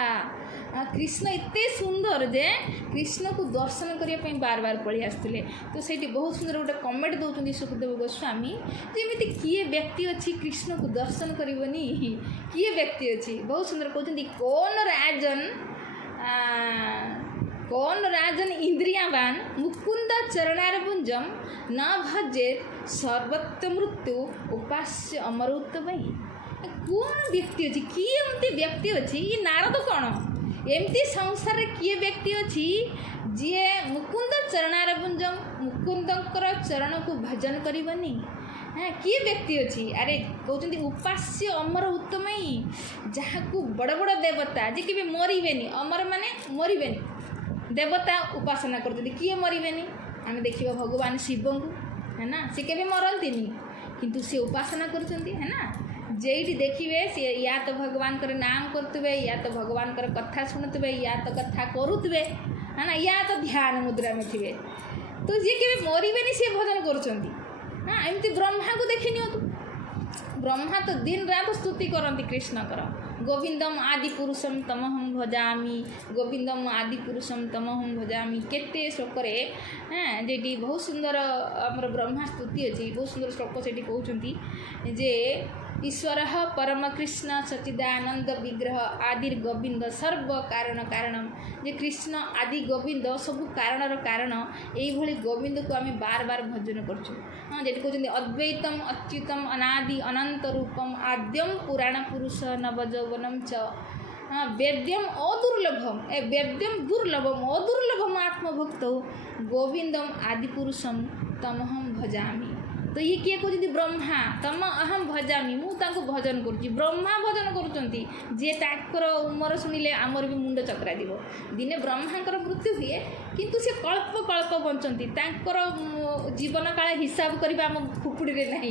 କୃଷ୍ଣ ଏତେ ସୁନ୍ଦର ଯେ କୃଷ୍ଣକୁ ଦର୍ଶନ କରିବା ପାଇଁ ବାର ପଳେଇ ଆସୁଥିଲେ। ତ ସେଇଠି ବହୁତ ସୁନ୍ଦର ଗୋଟେ କମେଣ୍ଟ ଦେଉଛନ୍ତି ସୁଖଦେବ ଗୋସ୍ୱାମୀ, ଯେମିତି କିଏ ବ୍ୟକ୍ତି ଅଛି କୃଷ୍ଣକୁ ଦର୍ଶନ କରିବନି, କିଏ ବ୍ୟକ୍ତି ଅଛି। ବହୁତ ସୁନ୍ଦର କହୁଛନ୍ତି କୌନ ରାଜନ ଇନ୍ଦ୍ରିୟାବାନ ମୁକୁନ୍ଦ ଚରଣାରବୁଞ୍ଜମ ନ ଭଜେ ସର୍ବତ୍ତ ମୃତ୍ୟୁ ଉପାସ୍ୟ ଅମରତ୍ୱ ପାଇଁ। କ'ଣ ବ୍ୟକ୍ତି ଅଛି, କିଏ ଏମିତି ବ୍ୟକ୍ତି ଅଛି, ଇଏ ନାରଦ କ'ଣ ଏମିତି ସଂସାରରେ କିଏ ବ୍ୟକ୍ତି ଅଛି ଯିଏ ମୁକୁନ୍ଦ ଚରଣାରବୁଞ୍ଜମ ମୁକୁନ୍ଦଙ୍କର ଚରଣକୁ ଭଜନ କରିବନି। କିଏ ବ୍ୟକ୍ତି ଅଛି, ଆରେ କହୁଛନ୍ତି ଉପାସ୍ୟ ଅମର ଉତ୍ତମୟୀ, ଯାହାକୁ ବଡ଼ ବଡ଼ ଦେବତା ଯେ କେବେ ମରିବେନି, ଅମର ମାନେ ମରିବେନି, ଦେବତା ଉପାସନା କରୁଛନ୍ତି, କିଏ ମରିବେନି। ଆମେ ଦେଖିବା ଭଗବାନ ଶିବଙ୍କୁ, ନା ସେ କେବେ ମରନ୍ତିନି, କିନ୍ତୁ ସେ ଉପାସନା କରୁଛନ୍ତି, ନା ଯେଇଠି ଦେଖିବେ ସିଏ ୟା ତ ଭଗବାନଙ୍କର ନାମ କରୁଥିବେ, ୟା ତ ଭଗବାନଙ୍କର କଥା ଶୁଣୁଥିବେ, ୟା ତ କଥା କରୁଥିବେ, ନା ୟା ତ ଧ୍ୟାନ ମୁଦ୍ରାରେ ଥିବେ। ତ ଯିଏ କେବେ ମରିବେନି ସିଏ ଭଜନ କରୁଛନ୍ତି। ଏମିତି ବ୍ରହ୍ମାଙ୍କୁ ଦେଖି ନିଅନ୍ତୁ, ବ୍ରହ୍ମା ତ ଦିନ ରାତ ସ୍ତୁତି କରନ୍ତି କୃଷ୍ଣଙ୍କର। ଗୋବିନ୍ଦମ ଆଦି ପୁରୁଷମ ତମହଂ ଭଜାମି, ଗୋବିନ୍ଦମ ଆଦି ପୁରୁଷମ ତମହଂ ଭଜାମି। କେତେ ଶ୍ଲୋକରେ ଯେଠି ବହୁତ ସୁନ୍ଦର ଆମର ବ୍ରହ୍ମା ସ୍ତୁତି ଅଛି, ବହୁତ ସୁନ୍ଦର ଶ୍ଲୋକ ସେଠି କହୁଛନ୍ତି ଯେ ଈଶ୍ୱର ପରମ କୃଷ୍ଣ ସଚିଦାନନ୍ଦ ବିଗ୍ରହ ଆଦିର୍ ଗୋବିନ୍ଦ ସର୍ବ କାରଣ କାରଣମ୍। ଯେ କୃଷ୍ଣ ଆଦି ଗୋବିନ୍ଦ ସବୁ କାରଣର କାରଣ, ଏଇଭଳି ଗୋବିନ୍ଦକୁ ଆମେ ବାର ଭଜନ କରୁଛୁ। ଯେଠି କହୁଛନ୍ତି ଅଦ୍ୱୈତମ୍ ଅଚ୍ୟୁତମ୍ ଅନାଦି ଅନନ୍ତ ରୂପମ୍ ଆଦ୍ୟମ୍ ପୁରାଣ ପୁରୁଷ ନବଯୌବନମ୍ ଚ। वेद्यम अदुर्लभम वेद्यम दुर्लभम अदुर्लभम आत्मभक्त गोविंदम आदिपुरुषम तमहम भजामी। तो ये किए कहते ब्रह्मा तम अहम भजामी मुझे भजन करुँच ब्रह्मा भजन करुँच जी ताकर उमर शुणिले आमर भी मुंड चक्रा दिव दिने ब्रह्मांकर मृत्यु हुए किंतु से कल्प कल्प बंचती जीवन काल हिसाब करवा आम खुकुड़ी ना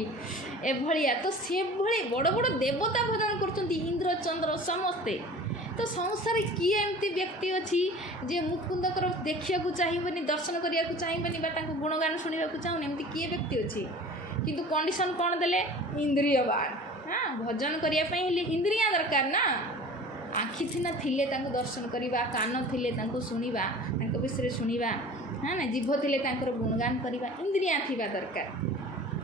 एभलिया तो से भले बड़ बड़ देवता भजन करुँच इंद्र चंद्र समस्ते। तो संसार किए एमती व्यक्ति अच्छी जे मुकुंदकर देखा चाहिए दर्शन करने को चाहिए गुणगान शुणा चाहूनी एमती किए व्यक्ति अच्छी किंतु कंडीशन कौन देले इंद्रियवान। हाँ भजन करने इंद्रिया दरकार ना आखि थिना थिले तांको दर्शन करवा कान थिले तांको सुनिबा तांको विषय शुणा हाँ ना जीभ थिले तांकर गुणगान करवा इंद्रिया थिबा दरकार।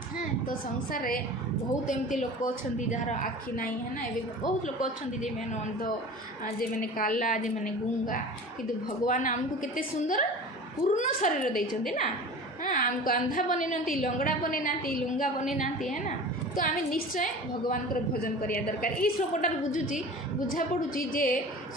हाँ तो संसार में बहुत एमती लोक अच्छा जार आखि ना है ना ए बहुत लोक अच्छा जे मैंने अंध जे मैंने काला जे मैंने गुंगा किंतु भगवान आमको केते सुंदर पूर्ण शरीर देइछन्ती ना। हाँ आमको अंधा बने ना लंगड़ा बने ना लुंगा बने ना है ना। तो आम निश्चय भगवान भजन करिया दरकार। ये श्लोकटार बुझुची बुझा पड़ुची जे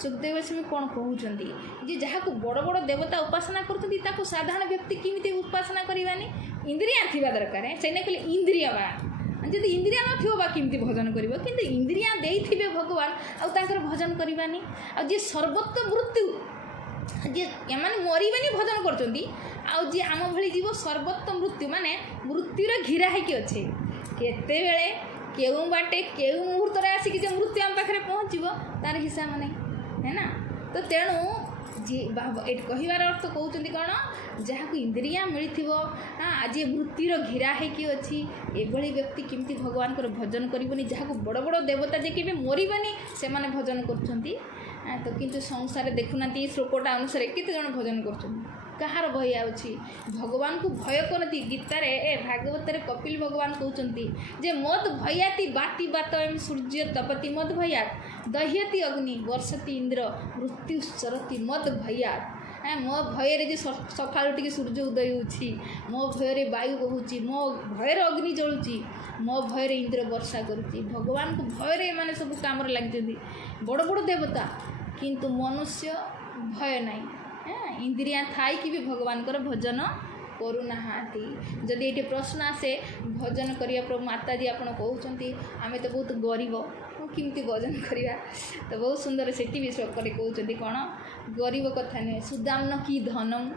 सुखदेव गोस्वामी कौन कहते जे जहाँ को बड़ बड़ देवता उपासना करते साधारण व्यक्ति किमिति उपासना करवानी इंद्रिया थिबा दरकार है से कहले इंद्रियवान जब इंद्रिया ना किमिति भजन कर किंतु इंद्रिया देइथिबे भगवान आउर भजन करवानी आ सर्वत्र मृत्यु जी एमाने मरबे भजन कर जी आम भली जीव सर्वत्र मृत्यु माने मृत्युर घिरा है अच्छे केते बेले केउ बाटे केउ मुहूर्त आसिक मृत्यु आम पाखे पहुँचो तार हिसाब नहीं है ना। तो तेणु जी कहबार अर्थ कहते कौन जहाँ को इंद्रिया मिली आज मृत्युर घिरा है अच्छी एभली व्यक्ति किमती भगवान भजन करनी जहाँ को बड़ बड़ देवता जे के मरबे से भजन कर। तो किंतु संसार देखुना श्लोकटा अनुसार केते जन भजन कर कहार भय आउछि भगवान को भय करती गीतारे भागवत कपिल भगवान कहते जे मद भयाति बाति बात एम सूर्य तपति मद भयात दह्यति अग्नि वर्षति इंद्र मृत्युश्चरति मद भयात। मो भयर जो सकाल टे सूर्य उदय होछि मो भयर वायु बहुची मो भयर अग्नि जलुची मो भयर इंद्र वर्षा करुच्ची भगवान को भयर माने सब काम लगी बड़ बड़ देवता किंतु मनुष्य भय नहीं। हाँ इंद्रिया थाई कि भी भगवान भजन करूना जदि ये प्रश्न आसे भजन करिया प्रभु माता जी आपड़ कहते आम तो बहुत गरीब किमती भजन करवा तो बहुत सुंदर से भी श्लोक कहते कौन गरीब कथा नुहे सुदाम न कि धनम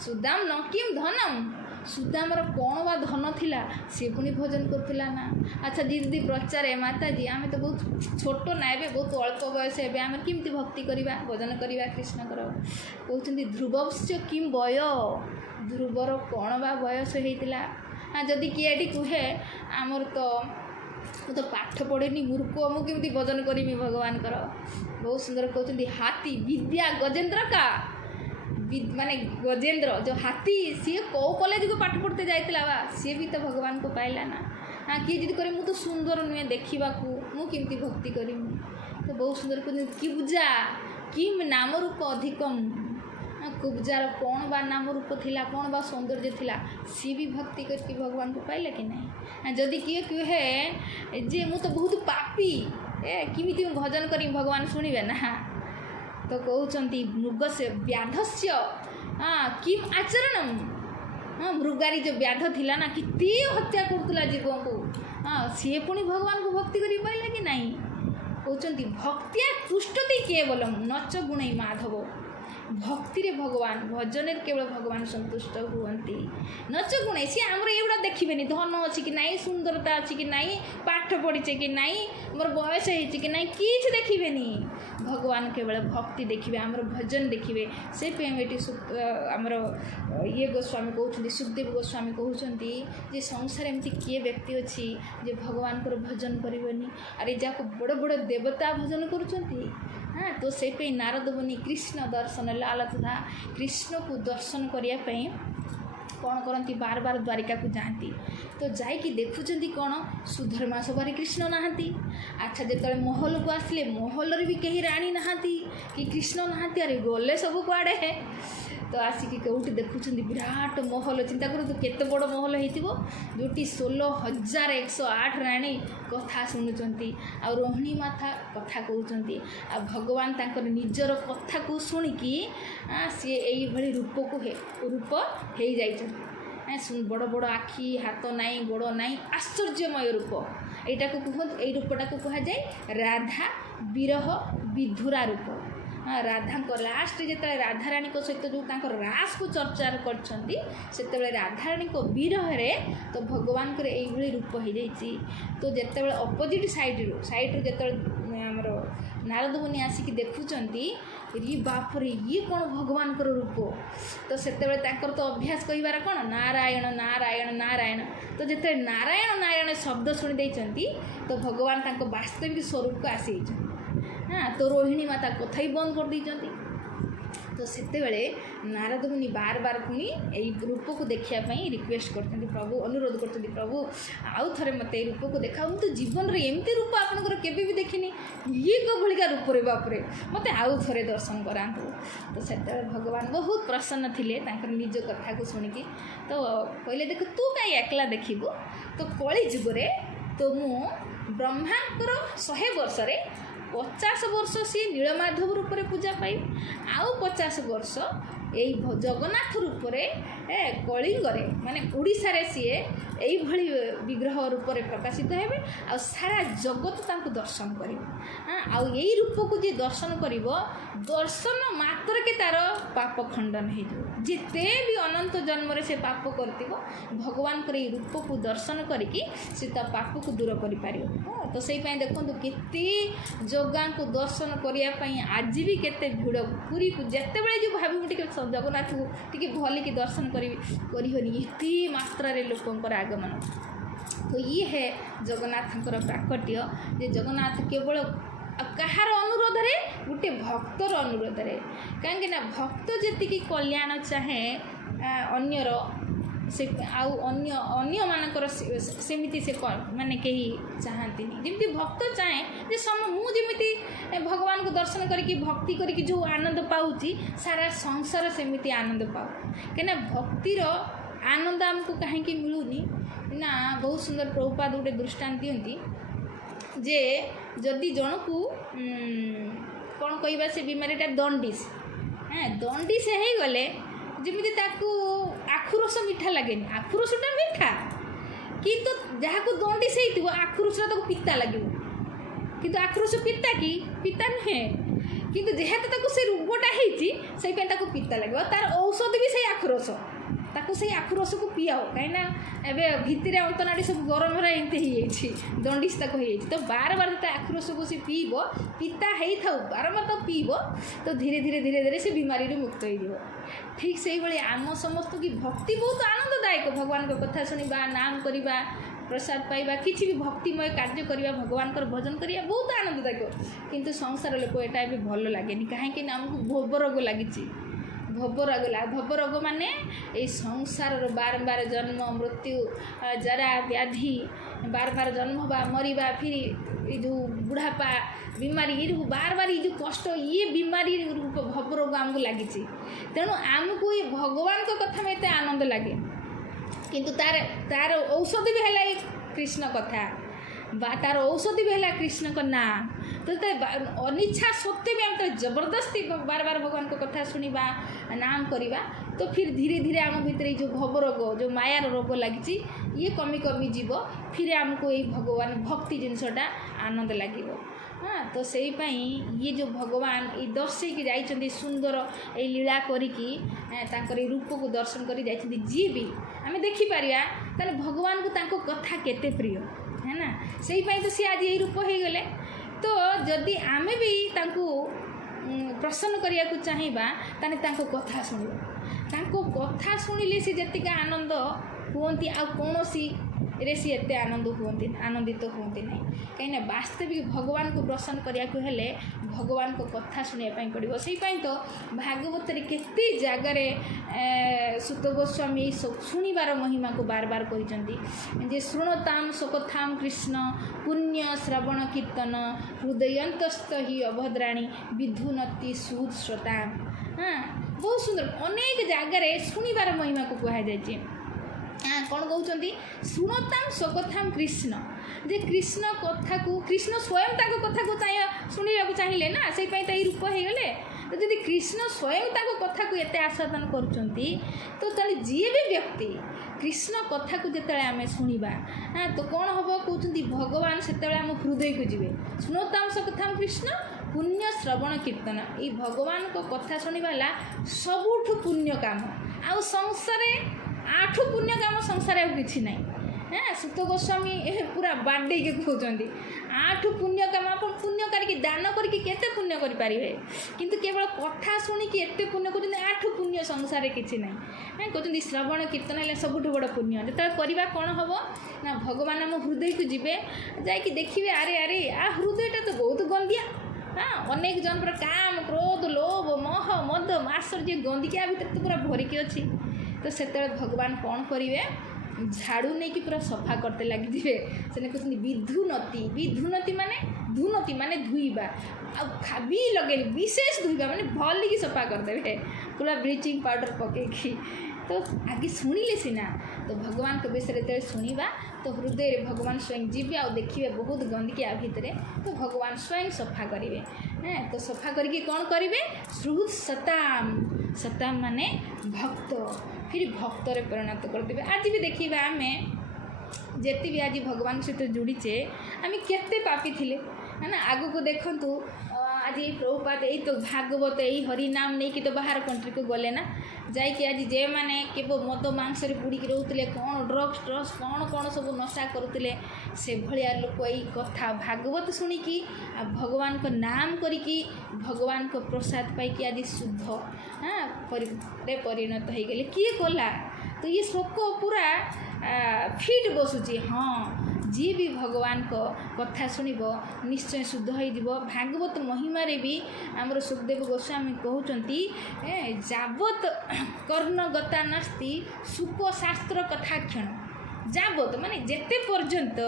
सुदाम न किम धनम सुदामर कौन बा धन थिला सी पुणी भजन करथिला ना। अच्छा दीदी प्रचार माता जी आम तो बहुत छोट ना ए बहुत अल्प बयस ए आम किमती भक्ति करवा भजन करवा कृष्णकर कहते ध्रुवश्च किम बय ध्रुवर कौन बा बयस होता। हाँ जदि किए कहे आमर तो पाठ पढ़ेनी मूर्ख मुझे भजन करी भगवान बहुत सुंदर कहते हाथी विद्या गजेंद्र का माने गजेंद्र जो हाथी सी कौ कॉलेज को पाठ पढ़ते जाइला बा सी भी तो भगवान को पाइला ना। हाँ किए जी करे तो सुंदर नुहे देखा मुझे भक्ति करी तो बहुत सुंदर कहते कि बुझा किम नाम रूप अधिकम कुब्जार कौन बा नाम रूप थिला कौन बा सौंदर्य थिला सी भी भक्ति करके भगवान को पाइला कि नहीं। जदि किए कहे जे मु तो बहुत पापी किमिति भजन करी भगवान शुणवे ना तो कहते मृग से व्याधस्य किम आचरणम। हाँ मृगारी जो व्याध थिला ना कि हत्या करुला जीव को सी पुणी भगवान को भक्ति करी पाइला कि नहीं। कहते भक्तिया तुष्टति केवलम नच गुण माधव भक्ति रे भगवान भजन केवल भगवान संतुष्ट हुअन्ति नच गुणे सी आमर एगुड़ा देखिबेनी धन अच्छी कि नाई सुंदरता अच्छी कि नाई पाठ पढ़ीचे कि नाई मोर बयस होइछि कि नाई किछ देखिबेनी भगवान केवल भक्ति देखिबे आमर भजन देखिबे से पेमेटी आमर ये गोस्वामी कहउछन्ति सुखदेव गोस्वामी कहउछन्ति जे संसार एमती किए व्यक्ति अच्छी जे भगवान को भजन करिबेनी अरे जाको बड़ बड़ देवता भजन करुछन्ति। हाँ तो से नारद मुनि कृष्ण दर्शन लालच था कृष्ण को दर्शन करने कौन करती बार बार द्वारिका को जाती तो जाकि देखुं कौन सुधर्मा सभारे कृष्ण नहांती। अच्छा जो महल को आसले महल भी कहीं राणी नहांती कि कृष्ण नहांती अरे गले सब कुआड़े है तो आसिक कौटी देखुं विराट महल चिंता करूँ केते बड़ महल हो जो 16,108 राणी कथा शुणुंट आ रोहिणी माता कथा कहते आ भगवान तांकर निजर कथा को शुणिकी सी यही रूप को रूप हो जाइए बड़ बड़ आखि हाथ नाई गोड़ नाई आश्चर्यमय रूप यहाँ को कहते यही रूपटा को कह जाए राधा विरह विधुरा रूप। राधा लास्ट जिते राधाराणी सहित जो रास को चर्चा करते राधाराणी विरह तो भगवान यही रूप हो जाइए। तो जिते अपोजिट साइड्रु जिते आमर नारद मुनि आसिक देखुंट री बापरे ये कौन भगवान रूप तो से तो अभ्यास कहार कौन नारायण नारायण नारायण तो जिते नारायण नारायण शब्द शुणी तो भगवान वास्तविक स्वरूप को आसी हाँ तो रोहिणी माता कथा ही बंद कर दी तो से नारद मुनि बार बार पुणी यही रूप को देखापी रिक्वेस्ट करते प्रभु अनुरोध करते प्रभु आउ थे मत रूप को देखा तो जीवन में एमती रूप आपंकर केवे भी देखनी ये कभलिका रूप रे बापरे मत आउ थे दर्शन करातु तो से भगवान बहुत प्रसन्न थे निज कथा को शुणिकी तो कहले देख तू कहीं एकला देखबू तो कली जुगरे तो मु ब्रह्मांकर 100 वर्ष 50 वर्ष सी नीलमाधव रूप में पूजा पाई आउ 50 वर्ष यही जगन्नाथ रूप में कलिंगरे माने उड़ीसा रे सी यही विग्रह रूप में प्रकाशित हेबे आ सारा जगत तांको दर्शन कर हाँ यही रूप को जी दर्शन कर दर्शन मात्र के तार पाप खंडन हो जिते भी अनंत जन्म से पाप कर भगवान को रूप को दर्शन करके पाप को दूर कर तो से देखो केते जगह को दर्शन करने आज भी केते भिड़ पूरी जिते बड़े जो भावी जगन्नाथ को टी भलिकी दर्शन करनी एते मात्रा लोकंर आगमन तो ये है जगन्नाथंकर प्राकट्य जे जगन्नाथ केवल कहार अनुरोध रे गोटे भक्तर अनुरोध रे कहीं भक्त जी कल्याण चाहे अन्यर से आउ अन्य मानकर सेमिति से माने कहीं चाहती जमी भक्त चाहे जे मुझे भगवान को दर्शन करके भक्ति करके जो आनंद पाऊँगी सारा संसार सेमिति आनंद पाऊ कहीं भक्तिर आनंद आमको कहीं मिलूनी ना बहुत सुंदर प्रभुपाद गोटे दृष्टांत दिखती जे जदि जन को कौन कह से बीमारीटा दंडिस हाँ दंडिस हो गले जमी आखु रस मीठा लगे आखु रसटा मीठा किंतु जहाँ को दंडिस हो आखु रसटा पिता लगे किंतु आखु रस पिता कि पिता नुहे किंतु जेहेतु से रोगटा हो पिता लगे तार औषध भी से आखु रस से आखु रस को पियाओ कहीं भितर अंतनाड़ी सब गरम हरा एमती दंडिस तो बार बार जो आखु रस को सी पीब पिता है था बार बार तो पीब तो धीरे धीरे धीरे धीरे से बीमारी मुक्त हो ठीक से भाई आम समस्त की भक्ति बहुत आनंददायक भगवान को कथा शुणा नाम करवा प्रसाद पाइबा किसी भी भक्तिमय कार्य करवा भगवान को भजन करवा बहुत आनंददायक किंतु संसार लोक यहाँ भी भल लगे कहीं आमको भोगरोग लगी भवरोग माने ये संसार बारंबार जन्म मृत्यु जरा व्याधि बार बार जन्म बा मरिबा फिर ये जो बुढ़ापा बीमारी ये बार बार ये जो कष्ट ये बीमारी रूप भवरोग आमको लगी तेणु आमको ये भगवान को कथा में एते आनंद लगे किंतु तार तार औषधि भी है कृष्ण कथा तार औषधि भी है कृष्ण का नाम तो अनिच्छा सत्वे भी आम जबरदस्ती बार बार भगवान को कथा शुणा नाम करवा तो फिर धीरे धीरे आम भितर जो भवरोग जो मायार रोग लगी ये कमी कमी जीव फिर आमको ये भगवान भक्ति जिनसटा आनंद लगे हाँ तो से ये जो भगवान ये दर्शे जाइए सुंदर ये लीला करी रूप को दर्शन कर जी भी आम देखिपर ताले भगवान को तांको कथा केते प्रिय है ना से तो सी आज यही रूप हो गले तो जदि आमे भी तांको प्रसन्न करने को चाहिए ताने तांको कथा शुणो कथा शुणिले सी जतिक आनंद हुंती आ कौन सी रे सी एते आनंदित हुंती नहीं कहीं वास्तविक भगवान को प्रसन्न करने को हेले भगवान को कथा शुणापी पड़ो से तो भागवत केते जगार सुत गोस्वामी शुणिबार महिमा को बार बार कहते शृणुताम सकथाम कृष्ण पुण्य श्रवण कीर्तन हृदयंतस्थ ही अभद्राणी विधुनति सुश्रोता हाँ बहुत सुंदर अनेक जगार शुणिबार महिमा को कहुई। हाँ कौन कहते शुणताम स्वकथाम कृष्ण जे कृष्ण कथा को कृष्ण स्वयं कथा को शुणा चाहिए ना से रूप हो गले। तो जब कृष्ण स्वयं कथा को एत आस्वादन कर जी भी व्यक्ति कृष्ण कथा को जिते आम शुणा हाँ तो कौन हम कहते भगवान से आम हृदय को जी शुणताम स्वकथाम कृष्ण पुण्य श्रवण कीर्तन ये भगवान को कथा शुणा सबुठ पुण्य काम आउ संसार 8 पुण्य काम संसार किसी ना। हाँ सुत गोस्वामी पूरा बाडे के कहते 8 पुण्य काम आप पुण्य करके दान करके केते पुण्य करें किंतु केवल कथा शुणिकी एत पुण्य कर 8 पुण्य संसार किसी ना। हाँ कहते श्रवण कीर्तन है सबुठ बड़ पुण्य जो करवा कौन हम ना भगवान आम हृदय को जी जा देखिए अरे अरे आ हृदयटा तो बहुत गंदिया। हाँ अनेक जन पर काम क्रोध लोभ मोह मद मात्सर्य गंदिका भितर तो पूरा भरिकी अच्छी। तो से भगवान कौन करेंगे झाड़ू नहीं कि पूरा सफा करते लगे से कहते विधुनति विधुनति माने धुईबा भी लगे विशेष धुईबा माने भल की सफा करदे पूरा ब्लीचिंग पाउडर पकईकी। तो आगे शुणिले सीना तो भगवान के विषय जो शुणा तो हृदय रे भगवान स्वयं जीवे आ देखिए बहुत गंदगी आ भितर तो भगवान स्वयं सफा करेंगे। हाँ तो सफा करके कौन करेंगे श्रुत सताम सताम माने भक्त फिर भक्त रे परिणत करदे। आज भी देखिए आम जिते भी आज भगवान सहित जुड़ीचे आम केते पापी थिले है ना आगु को देखु आज प्रभुपाद यही तो भागवत यही हरिनाम नहीं कि तो बाहर कंट्री को गले ना जाकि आज जे मैंने केवल मद मांसरे बुड़ी रोते कौन ड्रग्स ड्रग्स कौन कौन सब नशा करुले से भाया लोक यही कथा भागवत शुणिकी भगवान को नाम करिकी भगवान को प्रसाद पाई आज शुद्ध हाँ परिणत हो गले किए कला। तो ये शोक पूरा फिट बसुची। हाँ जी भी भगवान को कथा शुणव निश्चय शुद्ध हो भागवत महिमारे भी आमर सुखदेव गोस्वामी कहते जावत कर्णगता नास्ति सुख शास्त्र कथाक्षण जावत माने जेते पर्यंत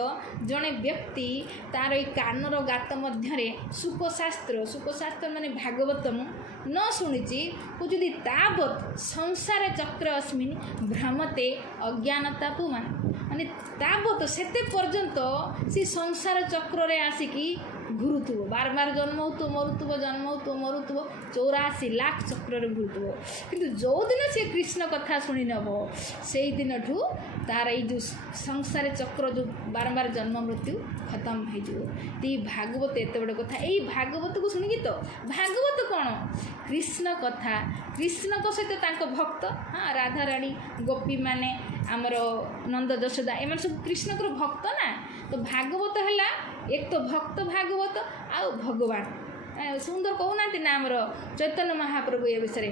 जड़े व्यक्ति तार ये कानर गात मध्य सुखशास्त्र माने भागवतम न शुणुची जी तावत संसार चक्र अस्मिन् भ्रमते अज्ञानता पुमान माने तावत सेते पर्यंत से संसार चक्र रे आसिकी घुरुथुव बार बार जन्म हो मरुथुव जन्म हो मरुथुव 84 लाख चक्र घुरुथुव किंतु जो दिन से कृष्ण कथा शुणी नब से दिन ठू तार ये संसार चक्र जो बार बार जन्म मृत्यु खत्म हो भागवत एत बड़ कथा यही भागवत को शुणिकी तो भागवत कौन कृष्ण कथा कृष्ण को सहित तांको भक्त हाँ राधा रानी गोपी माने आमर नंद यशोदा एम सब कृष्ण को भक्त ना। तो भागवत है एक तो भक्त भागवत आउ भगवान सुंदर कहना ना आमर चैतन्य महाप्रभु ये विषय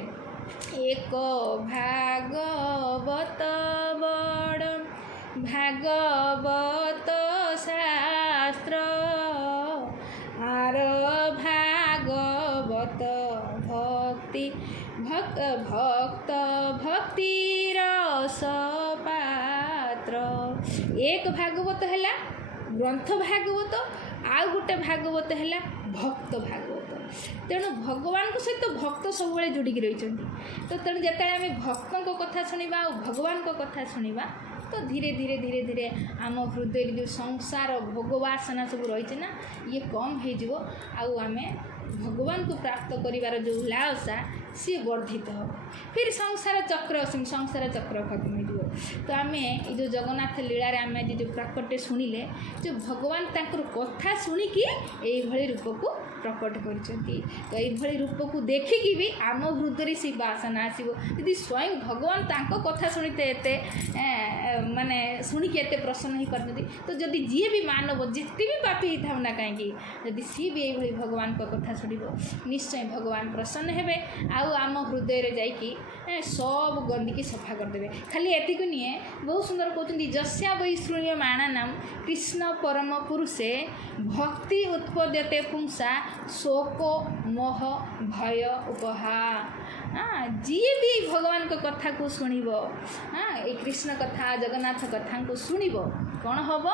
एक भागवत बड़ भागवत शास्त्र आर भागवत भक्ति भक्त भक्ति रस पात्र एक भागवत है ग्रंथ भागवत आ गोटे भागवत है भक्त भागवत। तेणु भगवान को सहित भक्त सब जोड़िकी रही तो तेणु जिते आम भक्तों को कथा शुणा और भगवान को कथा शुणा तो धीरे धीरे धीरे धीरे आम हृदय जो संसार भोगवासना सब रही ना ये कम हो आम भगवान को प्राप्त करिवार जो लालसा सी वर्धित हो फिर संसार चक्र खत्म हो। तो आम ये जो जगन्नाथ लीला आम जो प्राकट्य शुणिले जो भगवान तांकर कथा शुणिकी यही रूप को प्रकट कर तो ये रूप को देखिकी भी आम हृदय से बासना आसो यदि स्वयं भगवान तांको कथा शुणीते एते माने शुणिकी एते प्रसन्न हो पारती तो जदि जी भी मानव जिते भी पापी था ना कहीं जदि सी भी ये भगवान को कथा शुणव निश्चय भगवान प्रसन्न हेबे आउ आम हृदय रे जाइकी सब गंदगी सफा करदे। खाली एतिक निए बहुत सुंदर कहते जस्या वैश्रूण्य माणा नाम कृष्ण परम पुरुषे भक्ति उत्पद्यते पुंसा शोको मोह भय उपहा। हाँ जी भी भगवान को कथा को शुणव हाँ ये कृष्ण कथा जगन्नाथ कथा को शुणव कौन हम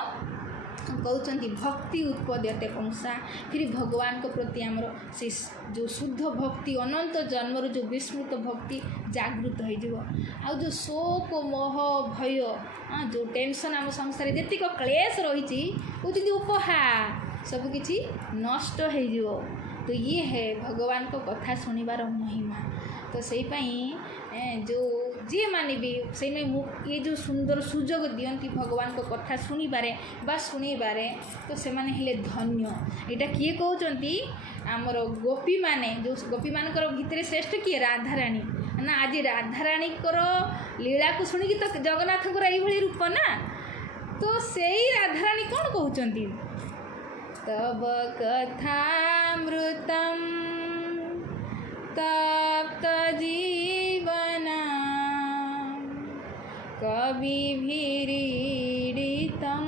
कहते भक्ति उत्पद्यते पुंसा फिर भगवान को प्रति आमर से जो शुद्ध भक्ति अनंत जन्मर जो विस्मृत भक्ति जागृत हो जो शोक मोह भय जो टेंशन आम संसार जीक क्लेश रही उपहा सबकि नष्ट हो। तो ये है भगवान को कथा शुणवार महिमा। तो से जो जी माने भी से ये जो सुंदर सुजोग दियंती भगवान को कथा शुणिबारे बा शुणिबारे तो से माने हेले धन्य। यहाँ किए कहते आमर गोपी माने जो गोपी मानकर भितर श्रेष्ठ किए राधाराणी ना। आज राधाराणी लीला को शुणिकी तो जगन्नाथ ये रूप ना। तो से राधाराणी कौन कहते तब कथामृतम तप्त जीवना कविभिरीडितं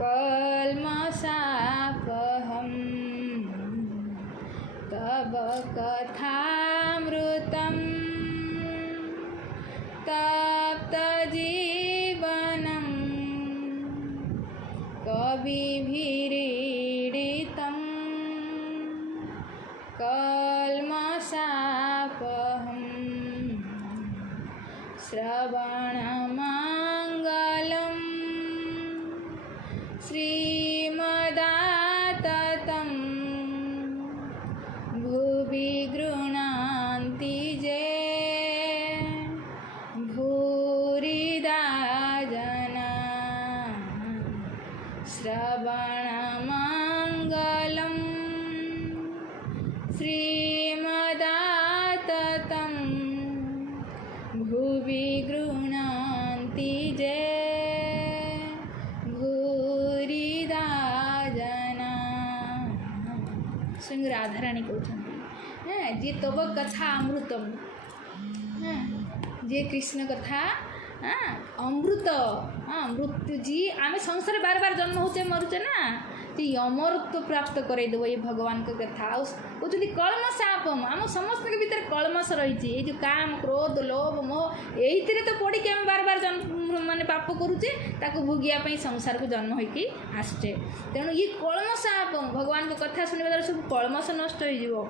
कल्मषापहं तब कथामृतं तप्त जीवनं कविभिरीडितं कल्मषापहं श्रवणमङ्गलं श्रीमदाततं भुवि गृह्णन्ति ये भूरिदा जना श्रवणमङ्गलं श्रीमदाततं भुवि गृह्णन्ति ये भूरिदा जना। स्वयं राधाराणी कहते जे तब कथा अमृतम जे कृष्ण कथा अमृत मृत्यु जी आम संसार बार बार जन्म होचे मरुचे ना तो अमरत्व प्राप्त करदेव ये भगवान को कथा कहते कलमश आपम आम समस्त के भीतर कलमश रही जो काम क्रोध लोभ मोह यही तो पड़ी आम बार बार जन्म माने पाप करुचे ताको भोगिया संसार को जन्म होगी आसचे। तेणु ये कलमश आपम भगवान को कथा शुणवा द्वारा सब कलमश नष्ट हो।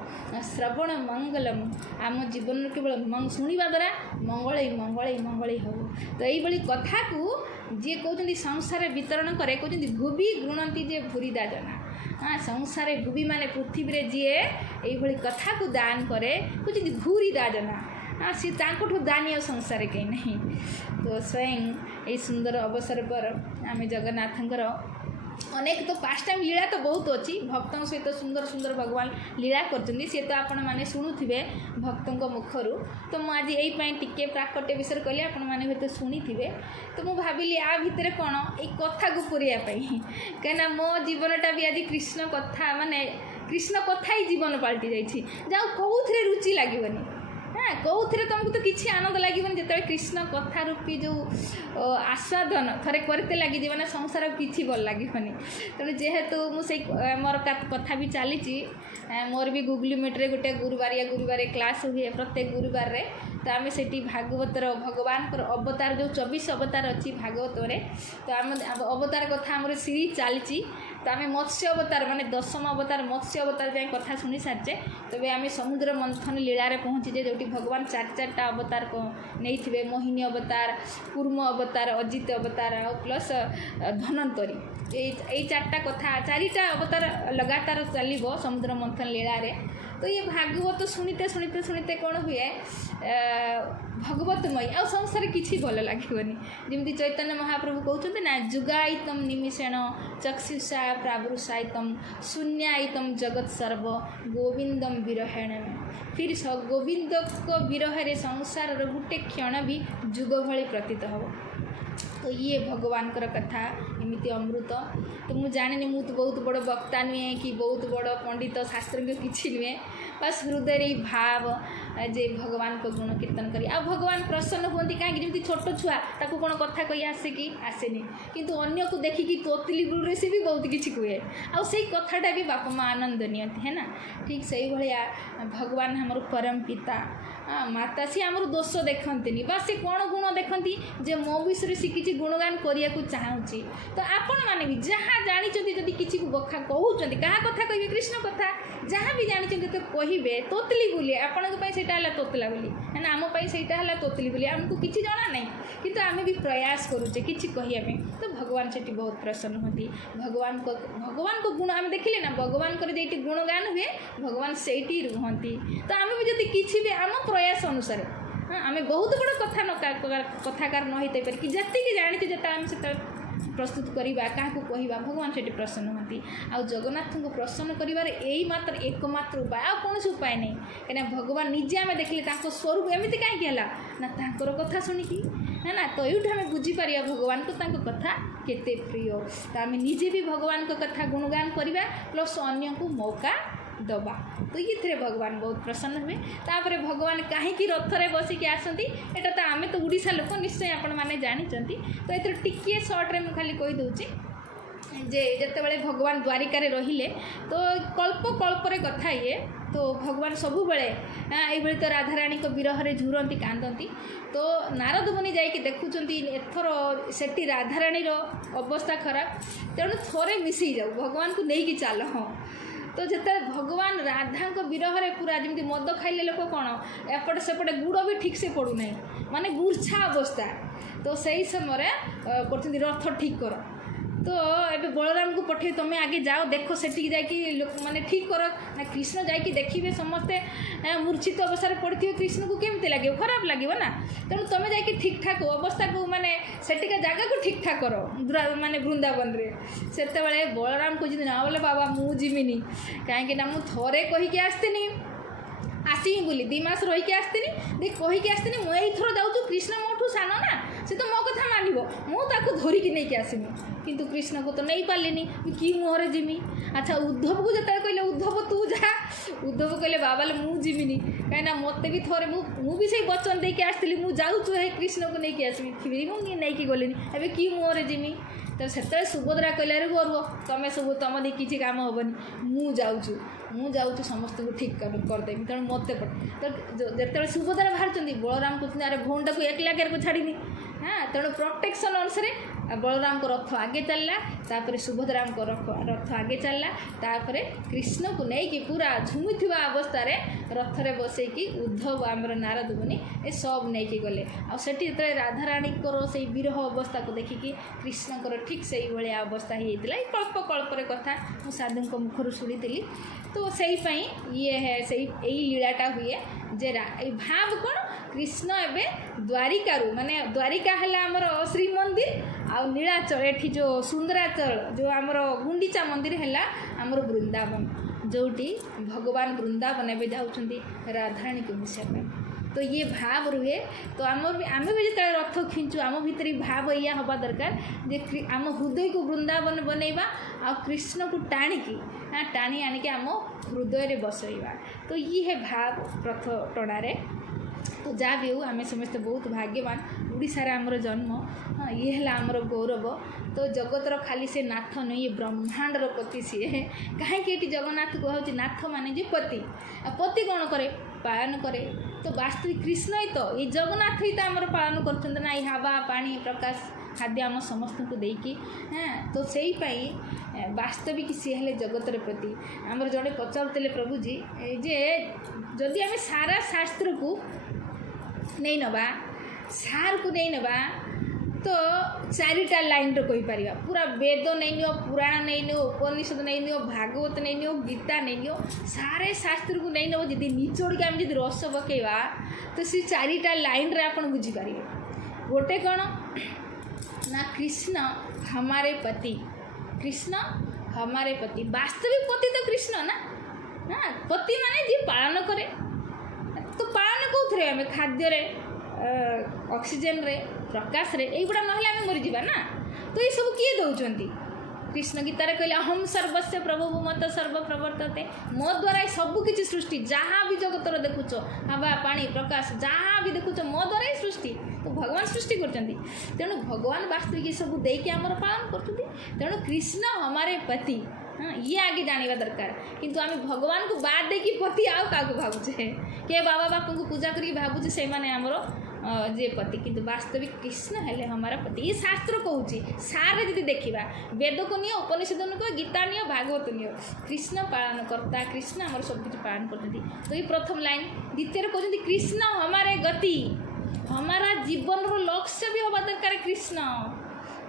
श्रवण मंगलम आम जीवन केवल शुणवा द्वारा मंगल मंगल मंगल हो। तो यही कथा को जी कहते संसार वितरण करे कहते भूवि गृह्णन्ति जे भूरिदा जना संसार भूवि माने पृथ्वी जी ये कथा को दान करे कहते भूरिदा जना सी तांठू दानीय संसार कहीं नहीं। तो स्वयं ये सुंदर अवसर पर आम जगन्नाथंकर अनेक तो पास्ट टाइम लीला तो बहुत अच्छी भक्तों सहित सुंदर सुंदर भगवान लीला करछन्ती सी तो आपण माने शुणुथिबे भक्तों मुखरू। तो मुझे आज यही टिके प्राकट्य विषय कहली आपण माने हयतो शुणिथिबे। तो मु भाविली आ भितर कौन ये कथा को पुरिया कहीं मो जीवनटा भी आज कृष्ण कथा माने कृष्ण कथा ही जीवन पलटि जाइछि जाऊ कौथिरे रुचि लागिबनी कौथिरे तुमको तो किसी आनंद लगे जो कृष्ण कथा रूपी जो आस्वादन थे करते लगे मैंने संसार किसी भल लगे। तेणु जेहेतु मुझे मोर कथा भी चली मोर भी गूगल मीट्रे गोटे गुरुवार क्लास हुए प्रत्येक गुरुवार रे। तो आम से भागवतर भगवान अवतार जो 24 अवतार अच्छी भागवत में तो आम अवतार कथा आम सीरीज चली। तो आम मत्स्य अवतार माने 10म अवतार मत्स्य अवतार जाए कथा शुणी सारिचे तबे आम समुद्र मंथन लीलार पहुँचीजे जो भगवान 4 अवतार को नहीं मोहिनी अवतार कूर्म अवतार अजित अवतार प्लस धन्वंतरी यही 4टा कथा 4टा अवतार लगातार चलो समुद्र मंथन लीला रे। तो ये भागवत शुणीते शुणीते शुणीते कौन हुए भगवतमयी आ संसार किसी भल लगे जमी चैतन्य महाप्रभु कहते ना जुगायितम निमिषेण चक्षुषा प्रावृषायितम शून्यायितम जगत सर्व गोविंदम विरहेण में। फिर गोविंद को विरह संसार गोटे क्षण भी जुग भली प्रतीत हो। तो ये भगवान कथा एमती अमृत। तो मुझे जानी मु तो बहुत बड़ वक्ता नुहे कि बहुत बड़ पंडित शास्त्रज्ञ किसी नुहे बस हृदय भाव जे भगवान को गुण कीर्तन करी आ भगवान प्रसन्न होती कहीं जमी छोट छुआ ताकू कौन कथा कही आसे कि आसेनी किंतु अन्य को देखिकी तोतली बुलरे से भी बहुत किसी कहे आ से कथाटा भी बापा माँ आनंद नियंती है ना। ठीक से ही भाया भगवान हमर परम पिता माता सी आमर दोष देखती बा सी कौन गुण देखती जे मो विषय सी किसी गुणगान करने को चाहूँगी तो आपण मैंने भी जहाँ जानते जदि किसी बखा कहते क्या कथा कहे कृष्ण कथा जहाँ भी जानते तो कहे तोतली बोली आपण से तोतला बोली ना आमपाई से तोतली बोली आमको किसी जना ना किंतु आम भी प्रयास करुचे कि कहवाई तो भगवान से बहुत प्रसन्न होती भगवान को गुण आम देखिले ना भगवान को गुणगान हुए भगवान से रुहती तो आम भी जब किसी भी आम प्रयास अनुसार हाँ आम बहुत बड़ कथाकार न होते पारे कि जी जानी जो आम से प्रस्तुत करवा क्या कहवा भगवान से प्रसन्न होती आ जगन्नाथ को प्रसन्न कर यही मात्र एकमात्र उपाय आ कौन उपाय नहीं कहीं भगवान निजे आम देखिले स्वरूप एमती कहीं ना तांकर कथा शुणिकी ना तो यूँ आम बुझीपर भगवान को कथा केते प्रिय तो आम निजे भी भगवान को कथा गुणगान करवा प्लस अन्य को मौका दबा तो ये भगवान बहुत प्रसन्न हुए तापर भगवान कहीं रथरे बसिकी आसती एटा तो आम तो ओडिशा लोक निश्चय आपण मैंने जानते तो ये टिके सर्ट्रे मुझे खाली कहीदे जे जिते भगवान द्वारिका रहिले तो कल्प कल्पर कथा ये तो भगवान सबु ये तो राधाराणी को विरह झुरती कांदती तो नारद मुनि जाकि देखुं एथर से राधाराणी अवस्था खराब तेणु थोड़े मिसई जाऊ भगवान को लेकिन चल हाँ तो जिते भगवान राधा को विरह पूरा जमी मद खाइले लोक कौन एपटे सेपटे गुड़ भी ठीक से पड़ूना माने मूर्छा अवस्था तो सही समय कर रथ ठीक कर तो ये बलराम को पठे तुम्हें आगे जाओ देख से माने ठीक कर ना कृष्ण जाकि देखिए समस्ते मूर्छित अवस्था पड़े कृष्ण को केमती लगे खराब लगे ना तेणु तुम्हें जाकि ठीक ठाक अवस्था को माने सेटिका जगह को ठीक ठाक कर माने वृंदावन से बलराम को ना बोले बाबा मु जीमिनी कहीं मुझे थोड़े कहीकि आसतीनी आसमी बोली 2 मास रहीकि आसतीनी देख कहीकि आसतीनी मुझे थर जाऊँ कृष्ण मोठू सान ना से तो मो कथा मानव मुझे धरिकी नहीं आसमी किंतु कृष्ण को तो नहीं पार्लिनी कि मुहर जिमी अच्छा उद्धव को जो कहले उद्धव तू जा उद्धव कहले बाबा मु जीमिनी कहीं मत भी थोड़े मुझे वचन देके आसती मुझे जाऊँ कृष्ण को लेकिन आसमी फिर मुझे नहीं गलिनी एवं कि मुहर जिमी तो से सुभद्रा कहले गौरव तुम्हें सब तुम दी किसी काम हेनी मुझे समस्त को ठीक करदेवी तेणु मत तो जो सुभद्रा बाहर बलराम को अरे भौंटा को एक लाख को छाड़नी हाँ तेणु प्रोटेक्शन अनुसार बलराम को रथ आगे चलला तापर सुभद्रा को रथ आगे चलला तापर कृष्ण को लेकिन पूरा झुमुवा अवस्था रथरे बसैकी उद्धव आमर नारद मुनि ए सब नहीं गले आठी जो राधाराणी से विरह अवस्था को देखिकी कृष्णकर ठीक से भाया अवस्था होता है कल्प कल्पर कथा मु साधु मुखर शुणी तो सही ये है सही यही लीलाटा हुए जे भाव कौन कृष्ण एवं द्वारिकारु माने द्वारिका है आमर श्रीमंदिर आ नीलाचल एठी जो सुंदराचल जो आमर गुंडीचा मंदिर है आमर वृंदावन जोटी भगवान वृंदावन एवं जाऊँगी राधाराणी को मिसापी तो ये भाव रुहे तो आम भी जो रथ खींचु आम भीतर भाव या हवा दरकार जे आम हृदय को वृंदावन बनैबा आ कृष्ण को टाणिकी टाणी आणिकी आम हृदय बसैबा तो ये है भाव रथ टणारे तो जहाँ भी हो आम समस्ते बहुत भाग्यवान ओडिशार आमर जन्म हाँ ये है आमर गौरव तो जगतर खाली से नाथ नहीं ये ब्रह्मांडर पति सी कहीं जगन्नाथ कहूँ नाथ माने जे पति पति कौन करे पालन करे तो वास्तविक कृष्ण ही तो ये जगन्नाथ ही तो आमर पालन कर ना ये हवा पानी प्रकाश खाद्य आम समस्त को देकी हाँ तो से वास्तविक सी है जगतर प्रति आमर जड़े पचारुले प्रभुजी जे जदि आम सारा शास्त्र को नहीं नवा सार को नहीं नवा तो 4टा लाइन रो कही पारिबा पूरा वेद नहीं नियो पुराण नहीं नियो उपनिषद नहीं नियो भागवत नहीं नियो गीता नहीं नियो सारे शास्त्र को नहीं नब जदि निचोड़ के आम जदि रस पकेवा तो सी 4टा लाइन रे आपण बुझी पारिबे गोटे कौन ना कृष्ण हमारे पति कृष्ण हमारे पति वास्तविक पति तो कृष्ण ना हाँ पति माने जी पालन करे तो पालन कौन आम खाद्य रे ऑक्सीजन रे प्रकाश रे युवा ना मरीजा ना तो ये सब किए दौरान कृष्ण गीतार कहले अहम सर्वस्व प्रभु मत सर्व प्रवर्तते मो द्वारा सबकि सृष्टि जहाँ भी जगतर देखुच हवा पानी प्रकाश जहाँ भी देखुच मो द्वारा ही सृष्टि तो भगवान सृष्टि करते तेणु भगवान वास्तविक सब देकी आमर पालन करते तेणु कृष्ण हमारे पति हाँ ये आगे जाना दरकार किंतु आम भगवान को बाद देखी पति आउ क्या भावुचे किए बाबा बापू को पूजा करी भावुँ से आमर जे पति, किंतु वास्तविक कृष्ण हेले हमारा पति। ये शास्त्र कहूँ सारे जी देखा वेद को नियो, उपनिषद नियो, गीता नियो, भागवत नियो, कृष्ण पालन करता, कृष्ण आम सब कुछ पालन करते। तो ये प्रथम लाइन। द्वितीय कहते कृष्ण हमारे गति, हमारा जीवन लक्ष्य भी हवा दरकार कृष्ण।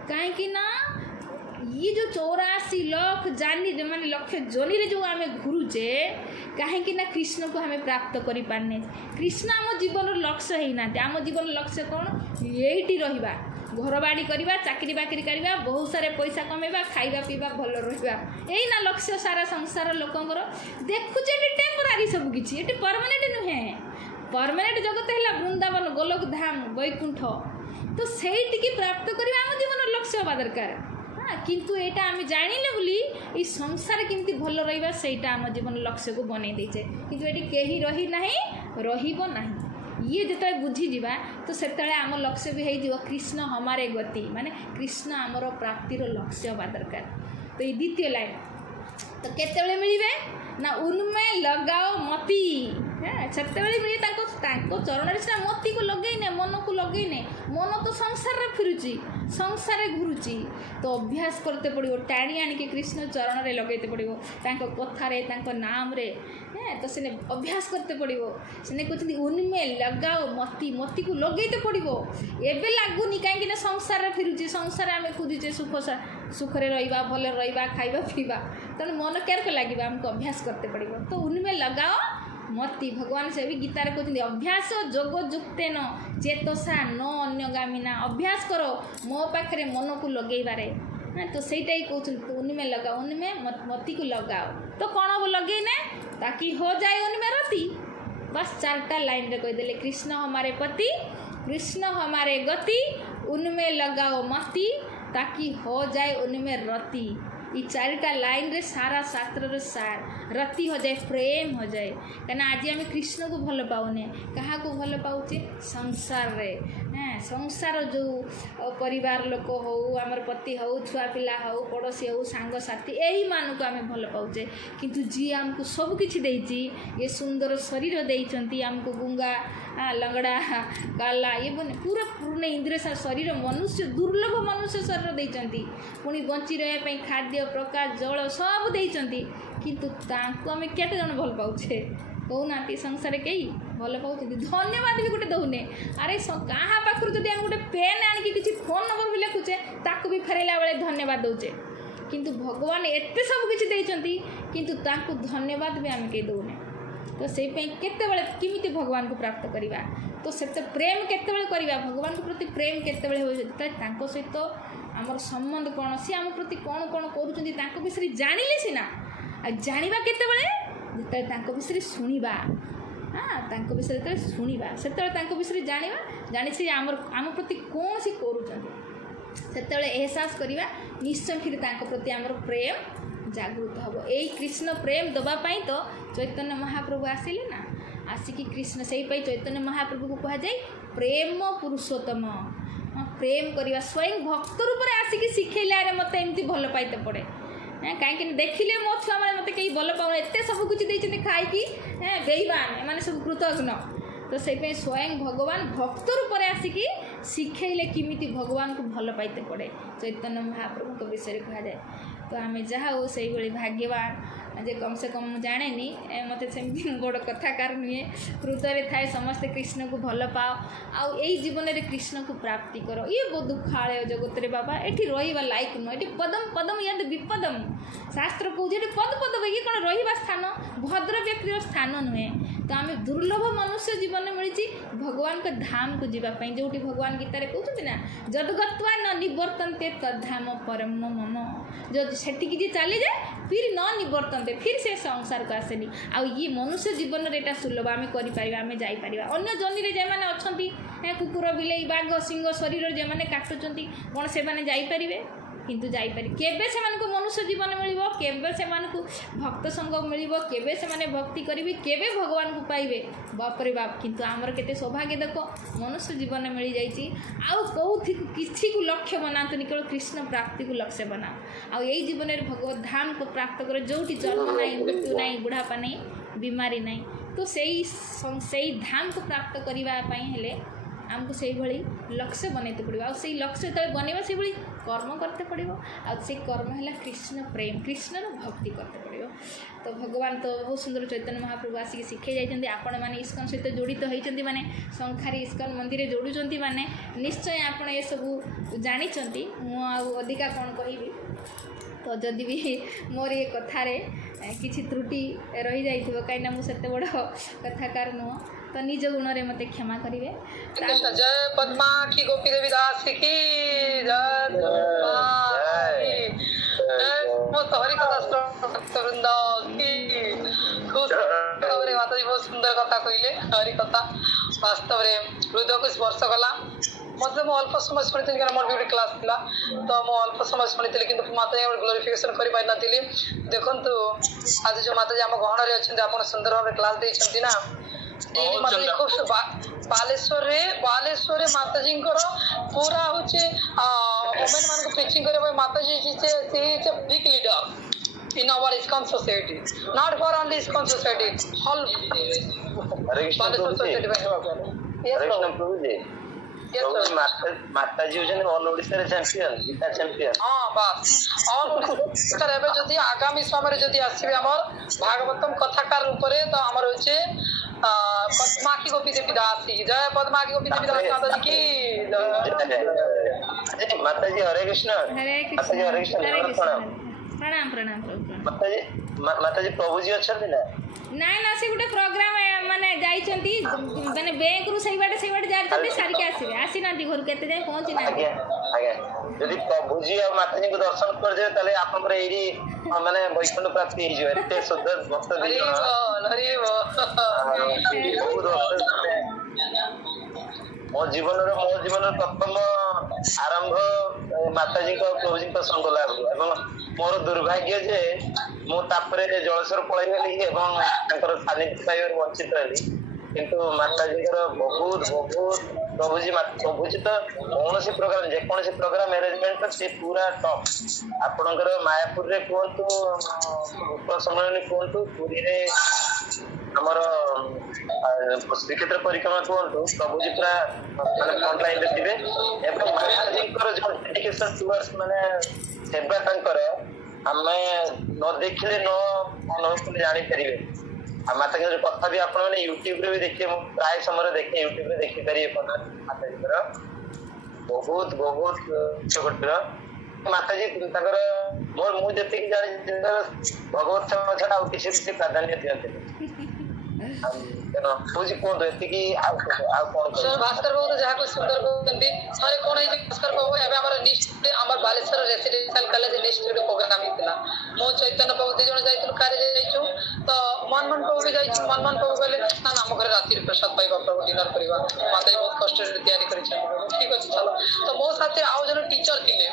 कहीं ये जो 84 लाख जानी मैंने लक्ष्य जोनी रे जो आम घुरुचे कहीं कृष्ण को हमें प्राप्त करि पारने। कृष्ण आम जीवन लक्ष्य ही ना। आम जीवन लक्ष्य कौन? यही रहिबा, घर बाड़ी करवा, चाकरी बाकरी करवा, बहुत सारे पैसा कमेबा, खाइबा पीवा, भल रहिबा, यही ना लक्ष्य सारा संसार लोकंकर। देखुचे टेम्पोरारी सब किछि, एटी परमानेंट नुहे। परमानेंट जगत है वृंदावन, गोलोक धाम, वैकुंठ। तो सेठी प्राप्त करवा आम जीवन लक्ष्य हवा दरकार। किंतु एटा आम जानिले बोली ये संसार केमती भल रहिबा सेटा आम जीवन लक्ष्य को बनै देछे। किंतु एटी केही रही नाही, रहिबो नाही। ये जिते बुझीजा तो सेतले आम लक्ष्य भी हो कृष्ण हमारे गति, माने कृष्ण आमर प्राप्तिर लक्ष्य हवा दरकार। तो ये द्वितीय लाइन। तो केतेबेले मिलिबे ना उनमें लगाओ मती। सेतेबेले मिले चरण से मती को लगेने, मन को लगेने। मन तो संसार फिरुची, संसार घुरुची। तो अभ्यास करते पड़ो, टाणी आणिके कृष्ण चरण रे लगेते पड़ो, कथारे नाम रे। तो से अभ्यास करते पड़ो। से कहते उनमें लगाओ मती, मती को लगेते पड़ो। एबे लगुनि कहीं संसार फिरुची, संसार आम खोजुचे सुखरे रहिबा, भल रहिबा, खाइबा पीबा। तेणु मन केरक लगे आमको अभ्यास करते पड़ो। तो उनमें लगाओ मती। भगवान से भी गीतार कहते अभ्यास जोग जुक्तेन चेतसा न अन्यगामिना। अभ्यास करो मो पाखे मन को लगेबारे। तो सहीटा ही कहते उनमें लगाओ, उनमें मती को लगाओ। तो कौन हम लगेने ताकि हो जाए उनमें रति। बस 4टा लाइन रे कहीदेले कृष्ण हमारे पति, कृष्ण हमारे गति, उनमें लगाओ मती ताकि हो जाए उनमें रति। ये 4टा लाइन रे सारा शास्त्र सार रति हो जाए, प्रेम हो जाए। कहीं आज आम कृष्ण को भल पाऊने, क्या को भल पाऊे? संसार रे। संसार जो परिवार लोक हो, आमर पति हो, छुआ पिला हो, पड़ोसी हो, सांग साथी, यही मान को आम भल पाऊे। किंतु जी आमको सब किछि देइछि, ये सुंदर शरीर देइछंती आमको, गुंगा लंगड़ा काला ये पूरा पूर्ण इंद्रिय शरीर, मनुष्य दुर्लभ मनुष्य शरीर देइछंती। पुणी बंची रहा खाद्य प्रकाश जल सब देइछंती। किंतु तांको आम केते जन भल पाऊे? कहूना संसार कई भल पाँच? धन्यवाद भी गोटे दौने। अरे क्या पाखर जब आम गोटे पेन आणिकी किसी फोन नंबर भी लिखुचे ताकू भी फेरैला बेले धन्यवाद दौचे। किंतु भगवान एते सब किछि देइछंती, किंतु तांको धन्यवाद भी आम कई दौने। तो से केतेबेले किमिति भगवान को प्राप्त करिबा? तो से प्रेम केतेबेले करिबा? भगवान के प्रति प्रेम केतेबेले हो तांको सहित आमर संबंध कौन, सी आम प्रति कौन कौन करुछंती तांको विषय जानिले सिना। आ जानिबा केतेबेले? जेतेबेले तांको विषय सुनिबा। तांको विषय जेतेबेले सुनिबा सेतेबेले तांको विषय जानिबा, जानि से आम प्रति कौन सी करुछंती सेतेबेले एहसास करिबा। निश्चय फिर तांको प्रति आमर प्रेम जागृत हम। यही कृष्ण प्रेम दवापाई तो चैतन्य महाप्रभु आसिले ना। आसिकी कृष्ण से चैतन्य महाप्रभु को कह जाए प्रेम पुरुषोत्तम। प्रेम करवा स्वयं भक्त रूप में आसिकी शिखेला मत एमती भल पाइते पड़े। कहीं देखिले मो छुआ मैंने मत कहीं भल पाऊँ, एत सब कुछ देते खाई बेईमान मैंने सब कृतज्ञ। तो से स्वयं भगवान भक्त रूप में आसिकी शिखेले किमिति भगवान को भल पाइते पड़े। चैतन्य महाप्रभु को विषय कह जाए। तो आम जहाँ हो से भाग्यवान जे कम से कम जाने मत सेमती गोटे कथाकार नुहे। हृदय थाए समस्ते कृष्ण को भल पाओ, आउ यही जीवन में कृष्ण को प्राप्ति करो। ये बहुत दुखालय जगत रे बाबा, एठी रहिबा लायक नुह। एठी पदम पदम याद विपदम शास्त्र कहूँ पद पद ये कौन रहिबा स्थान, भद्र व्यक्तिर स्थान नुहे। तो आम दुर्लभ मनुष्य जीवन में मिली भगवान के धाम को जीवाई, जो भगवान गीतार कहते ना जदगत्वा न निवर्तन्ते तद्धाम परम मम। जो सेठिकी जी चली जाए फिर न निवर्तन्ते, फिर से संसार को आसेनी। आ ये मनुष्य जीवन में यहाँ सुलभ आम कर आम जापर। अन्य जनी जे मैंने अच्छा कुकुर बिले बाघ सिंह शरीर जे मैंने काटुंट कौन से जापरे? किंतु जापर केबे से मनुष्य जीवन मिल, केबे से भक्त संग मिल, केबे से भक्ति करेंगे, केबे भगवान को पाइबे? बापरे बाप। किंतु आमर केते सौभाग्य देख मनुष्य जीवन मिल जाइए। आउ कौथि किसी को लक्ष्य बनातुनि, केवल कृष्ण प्राप्ति को लक्ष्य बना। आ यही जीवन में भगवत धाम को प्राप्त कर, जो जन्म ना मृत्यु ना बुढ़ापा नहीं बीमारी नहीं। तो से धाम को प्राप्त करने हेले आमको से भाई लक्ष्य बनते पड़ो आ लक्ष्य जो बनवा से भाई कर्म करते पड़ो से कर्म है कृष्ण प्रेम कृष्णर भक्ति करते पड़ो। तो भगवान तो बहुत सुंदर चैतन्य महाप्रभु आसिक शिखे जाइए आपण मैंने इस्कन सहित जड़ित होती माने शंखारी इस्कन मंदिर जोड़ुंट माने निश्चय आप ये सब जानते अधिका कौन कहि। तो जदि भी मोर ये कथार किसी त्रुटि रही जाइथिबो कहीं मुझे बड़ कथाकार नुह तो निज गुण रे मते क्षमा करिवे। जय पद्मा की गोपी देवी दास की जय हरि कथा वृंद की माता जी बहुत सुंदर कथा कहले हरि कथा वास्तव रे हृदय को स्पर्श कला मतलब मो अल्प समय शुणी कारण मोर भी क्लास थिला तो मो अल्प समय शुणी कि माता जी ग्लोरिफिकेशन कर पारि नथिली। देखंतु आज जो माता जी आम गहन रे अछंती आपण सुंदर भाव क्लास देछंती ना माता जी खूब बालेश्वर रे माता जी पूरा होचे वुमेन मान को प्रीचिंग करे माता जी she is a big leader in our ISKCON society, not for only ISKCON society, whole Baleshwar society में है। Yes, माता जी होजन ऑल ओडिसा रे चैंपियन गीता चैंपियन। हां बस ऑल ओडिसा रे जदी आगामी समय रे जदी आसीबे हमर भागवतम कथाकार रूप रे तो हमर होचे पद्मा की गोपी देवी दास की जय पद्मा की गोपी देवी दास माता जी की जय। माता जी हरे कृष्ण माता जी हरे कृष्ण प्रणाम प्रणाम माता जी प्रभु जी अच्छा ना ना से गोटे प्रोग्राम माने जाइछंती माने बैंक रु सही बाटे जाइछंती सारी के आसी नांती घर केते जाय पहुंची ना आगे यदि प्रभु जी और माता जी को दर्शन कर जे तले आपन पर एरी माने वैकुंठ प्राप्ति हो जे एते शुद्ध भक्त दी हरि मो जीवन प्रथम आरंभ माता जी को प्रभु जी संग लाभ एवं मोर दुर्भाग्य जे मु तापरे जलस्वर पळैगली एवं तांकर सानिध्य पाइबार वंचित रही किंतु माता जी बहुत प्रभु जी तो कौन सी प्रोग्राम जेकोसी प्रोग्राम मैनेजमेंट से पूरा टॉप आपणकर मायापुर रे कहतु सम्मेलन कहतु पुरी रे हमर श्रीक्षेत्र परिक्रमा कहतु प्रभु जी पूरा माने फ्रंट लाइन रे थिबे एवं माता जी जो डेडिकेशन टुवर्ड्स माने सेवा तांकर आमे न देखिले न अनुभव जानी परिबे आ माता जी कथा भी आपण माने YouTube रे भी देखिए प्राय समय देखे YouTube रे देखि परिबे माता जी बहुत छोटरा माता जी ताकर मोर मु जति कि जानि भगवत सेवा छडा आ किसी प्राधान्य दियते पूजी कोन रहती कि आ कोन सर भास्कर बाबू तो जहा को सुंदर बोलती सारे कोन है भास्कर बाबू एबे हमर लिस्ट हमर बालेश्वर रेसिडेंशियल कॉलेज लिस्ट रे प्रोग्राम हितला मो चैतन्य बाबू दे जण जाइतु कार्य जाइछु तो मनमन बाबू भी जाइछु मनमन बाबू कहले ना हम घर रात्रि प्रसाद पाइबा प्रभु डिनर करबा माता जी बहुत कष्ट से तैयारी करि छ ठीक अछि चलो तो मो साथे आउ जण टीचर थिले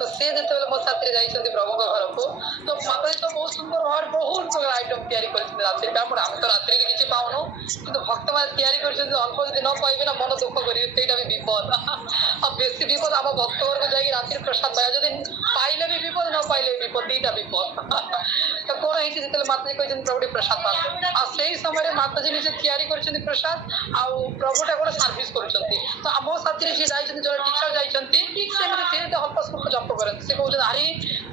तो से जते बेले मो साथे जाइछन्ती प्रभु को घर को तो माता जी तो बहुत सुंदर और बहुत प्रकार आइटम तैयारी करछि रात्रि का हम तो रात्रि रे किछि पाउनो किंतु भक्त मान तैयारी करछन्ती अल्प दिन न पाइबे ना मन दुख करिवे तेटा भी विपद अब बेसी विपद हम भक्त घर को जाई रात्रि प्रसाद पाया जदि पाइले भी विपद न पाइले विपद तेटा विपद तो कोन है कि जते माता जी कहछन प्रभु प्रसाद पाए आ सेही समय रे माता जी निजे तैयारी करछन्ती प्रसाद आ प्रभुटा कोन सर्विस करछन्ती तो हमो साथी रे जे जाइछन्ती जो टीचर जाइछन्ती से माने ते हल्का सुख जप करन से कहउछ अरे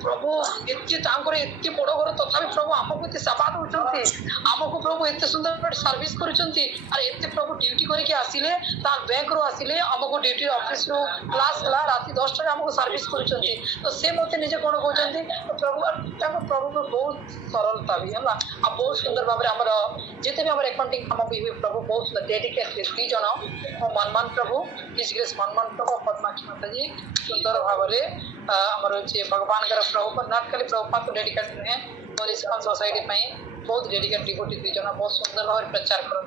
प्रभु एति तांकर एति बड़ घर तथापि प्रभु हमको एति सेवा दउछन्ती हमको प्रभु एति सुंदर सर्विस करछन्ती अरे एति प्रभु ड्यूटी करके आसिले तार बैंक रो आसिले हमको ड्यूटी ऑफिस रो क्लास ला राती 10 टा हमको सर्विस करछन्ती तो से मते निजे कोन कहउछन्ती प्रभु तांको प्रभु को बहुत सरलता भी हला आ बहुत सुंदर भाबरे हमर जेते भी हमर अकाउंटिंग काम भी प्रभु बहुत सुंदर डेडिकेटेड दी जनो मनमान प्रभु इस ग्रेस मनमान प्रभु पद्मा की माता जी सुंदर भाबरे हमर जे भगवान कर प्रभु पर नॉट खाली प्रभुपाद को डेडिकेट है और ISKCON सोसाइटी में बहुत डेडिकेट डिवोटी दी जन बहुत सुंदर भाव प्रचार कर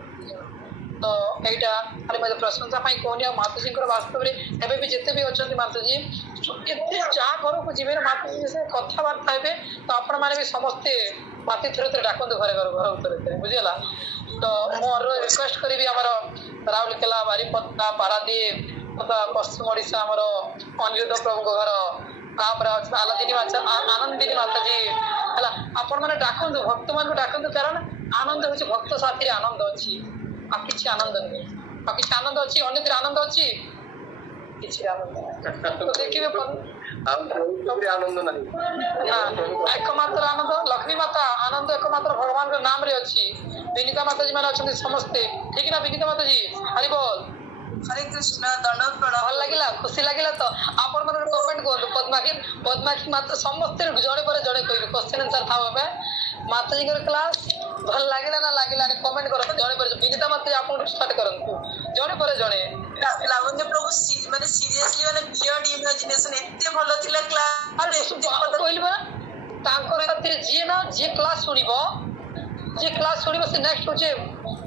तो एटा खाली मैं प्रशंसा पाई कोनिया माता जी वास्तव रे एबे भी जते भी अछंती माता जी एते जा घर को जीवे माता जी से कथा बार्ता हेबे तो आपण माने भी समस्त माती थरे डाकंद घर उतर बुझिला तो मोर रिक्वेस्ट करी हमर राउरकेला बारीपदा पारादीप पश्चिम ओडिशा हमर अनिरुद्ध प्रभु घर आनंदिनी माता जी है आपण मैंने डाकतु भक्त मान को डाकतु कारण आनंद हूँ भक्त साथी आनंद अच्छी आ किसी आनंद नहीं आ किसी आनंद अच्छी अन्य आनंद अच्छी किसी आनंद नहीं तो देखिए आनंद नहीं एकमात्र आनंद लक्ष्मी माता आनंद एकमात्र भगवान के नाम रे अच्छी विनीता माता जी मैंने अच्छा समस्ते ठीक ना विनीता माता जी हरि बोल हरे कृष्ण दंडवत प्रणाम भल लगिला खुशी लगिला तो आपण मन कमेंट करु पद्माकी माता समस्त जड़े पर जड़े कहबे क्वेश्चन आंसर था बाबा माता जी क्लास भल लगिला ना लगिला कमेंट करो जड़े पर विनीता माता आपण स्टार्ट करंतु जड़े पर जड़े लावण्य प्रभु माने सीरियसली माने बियॉन्ड इमेजिनेशन एते भलो थिला क्लास अरे कहली बा तांकर साथे जे ना जे क्लास सुनिबो से नेक्स्ट होचे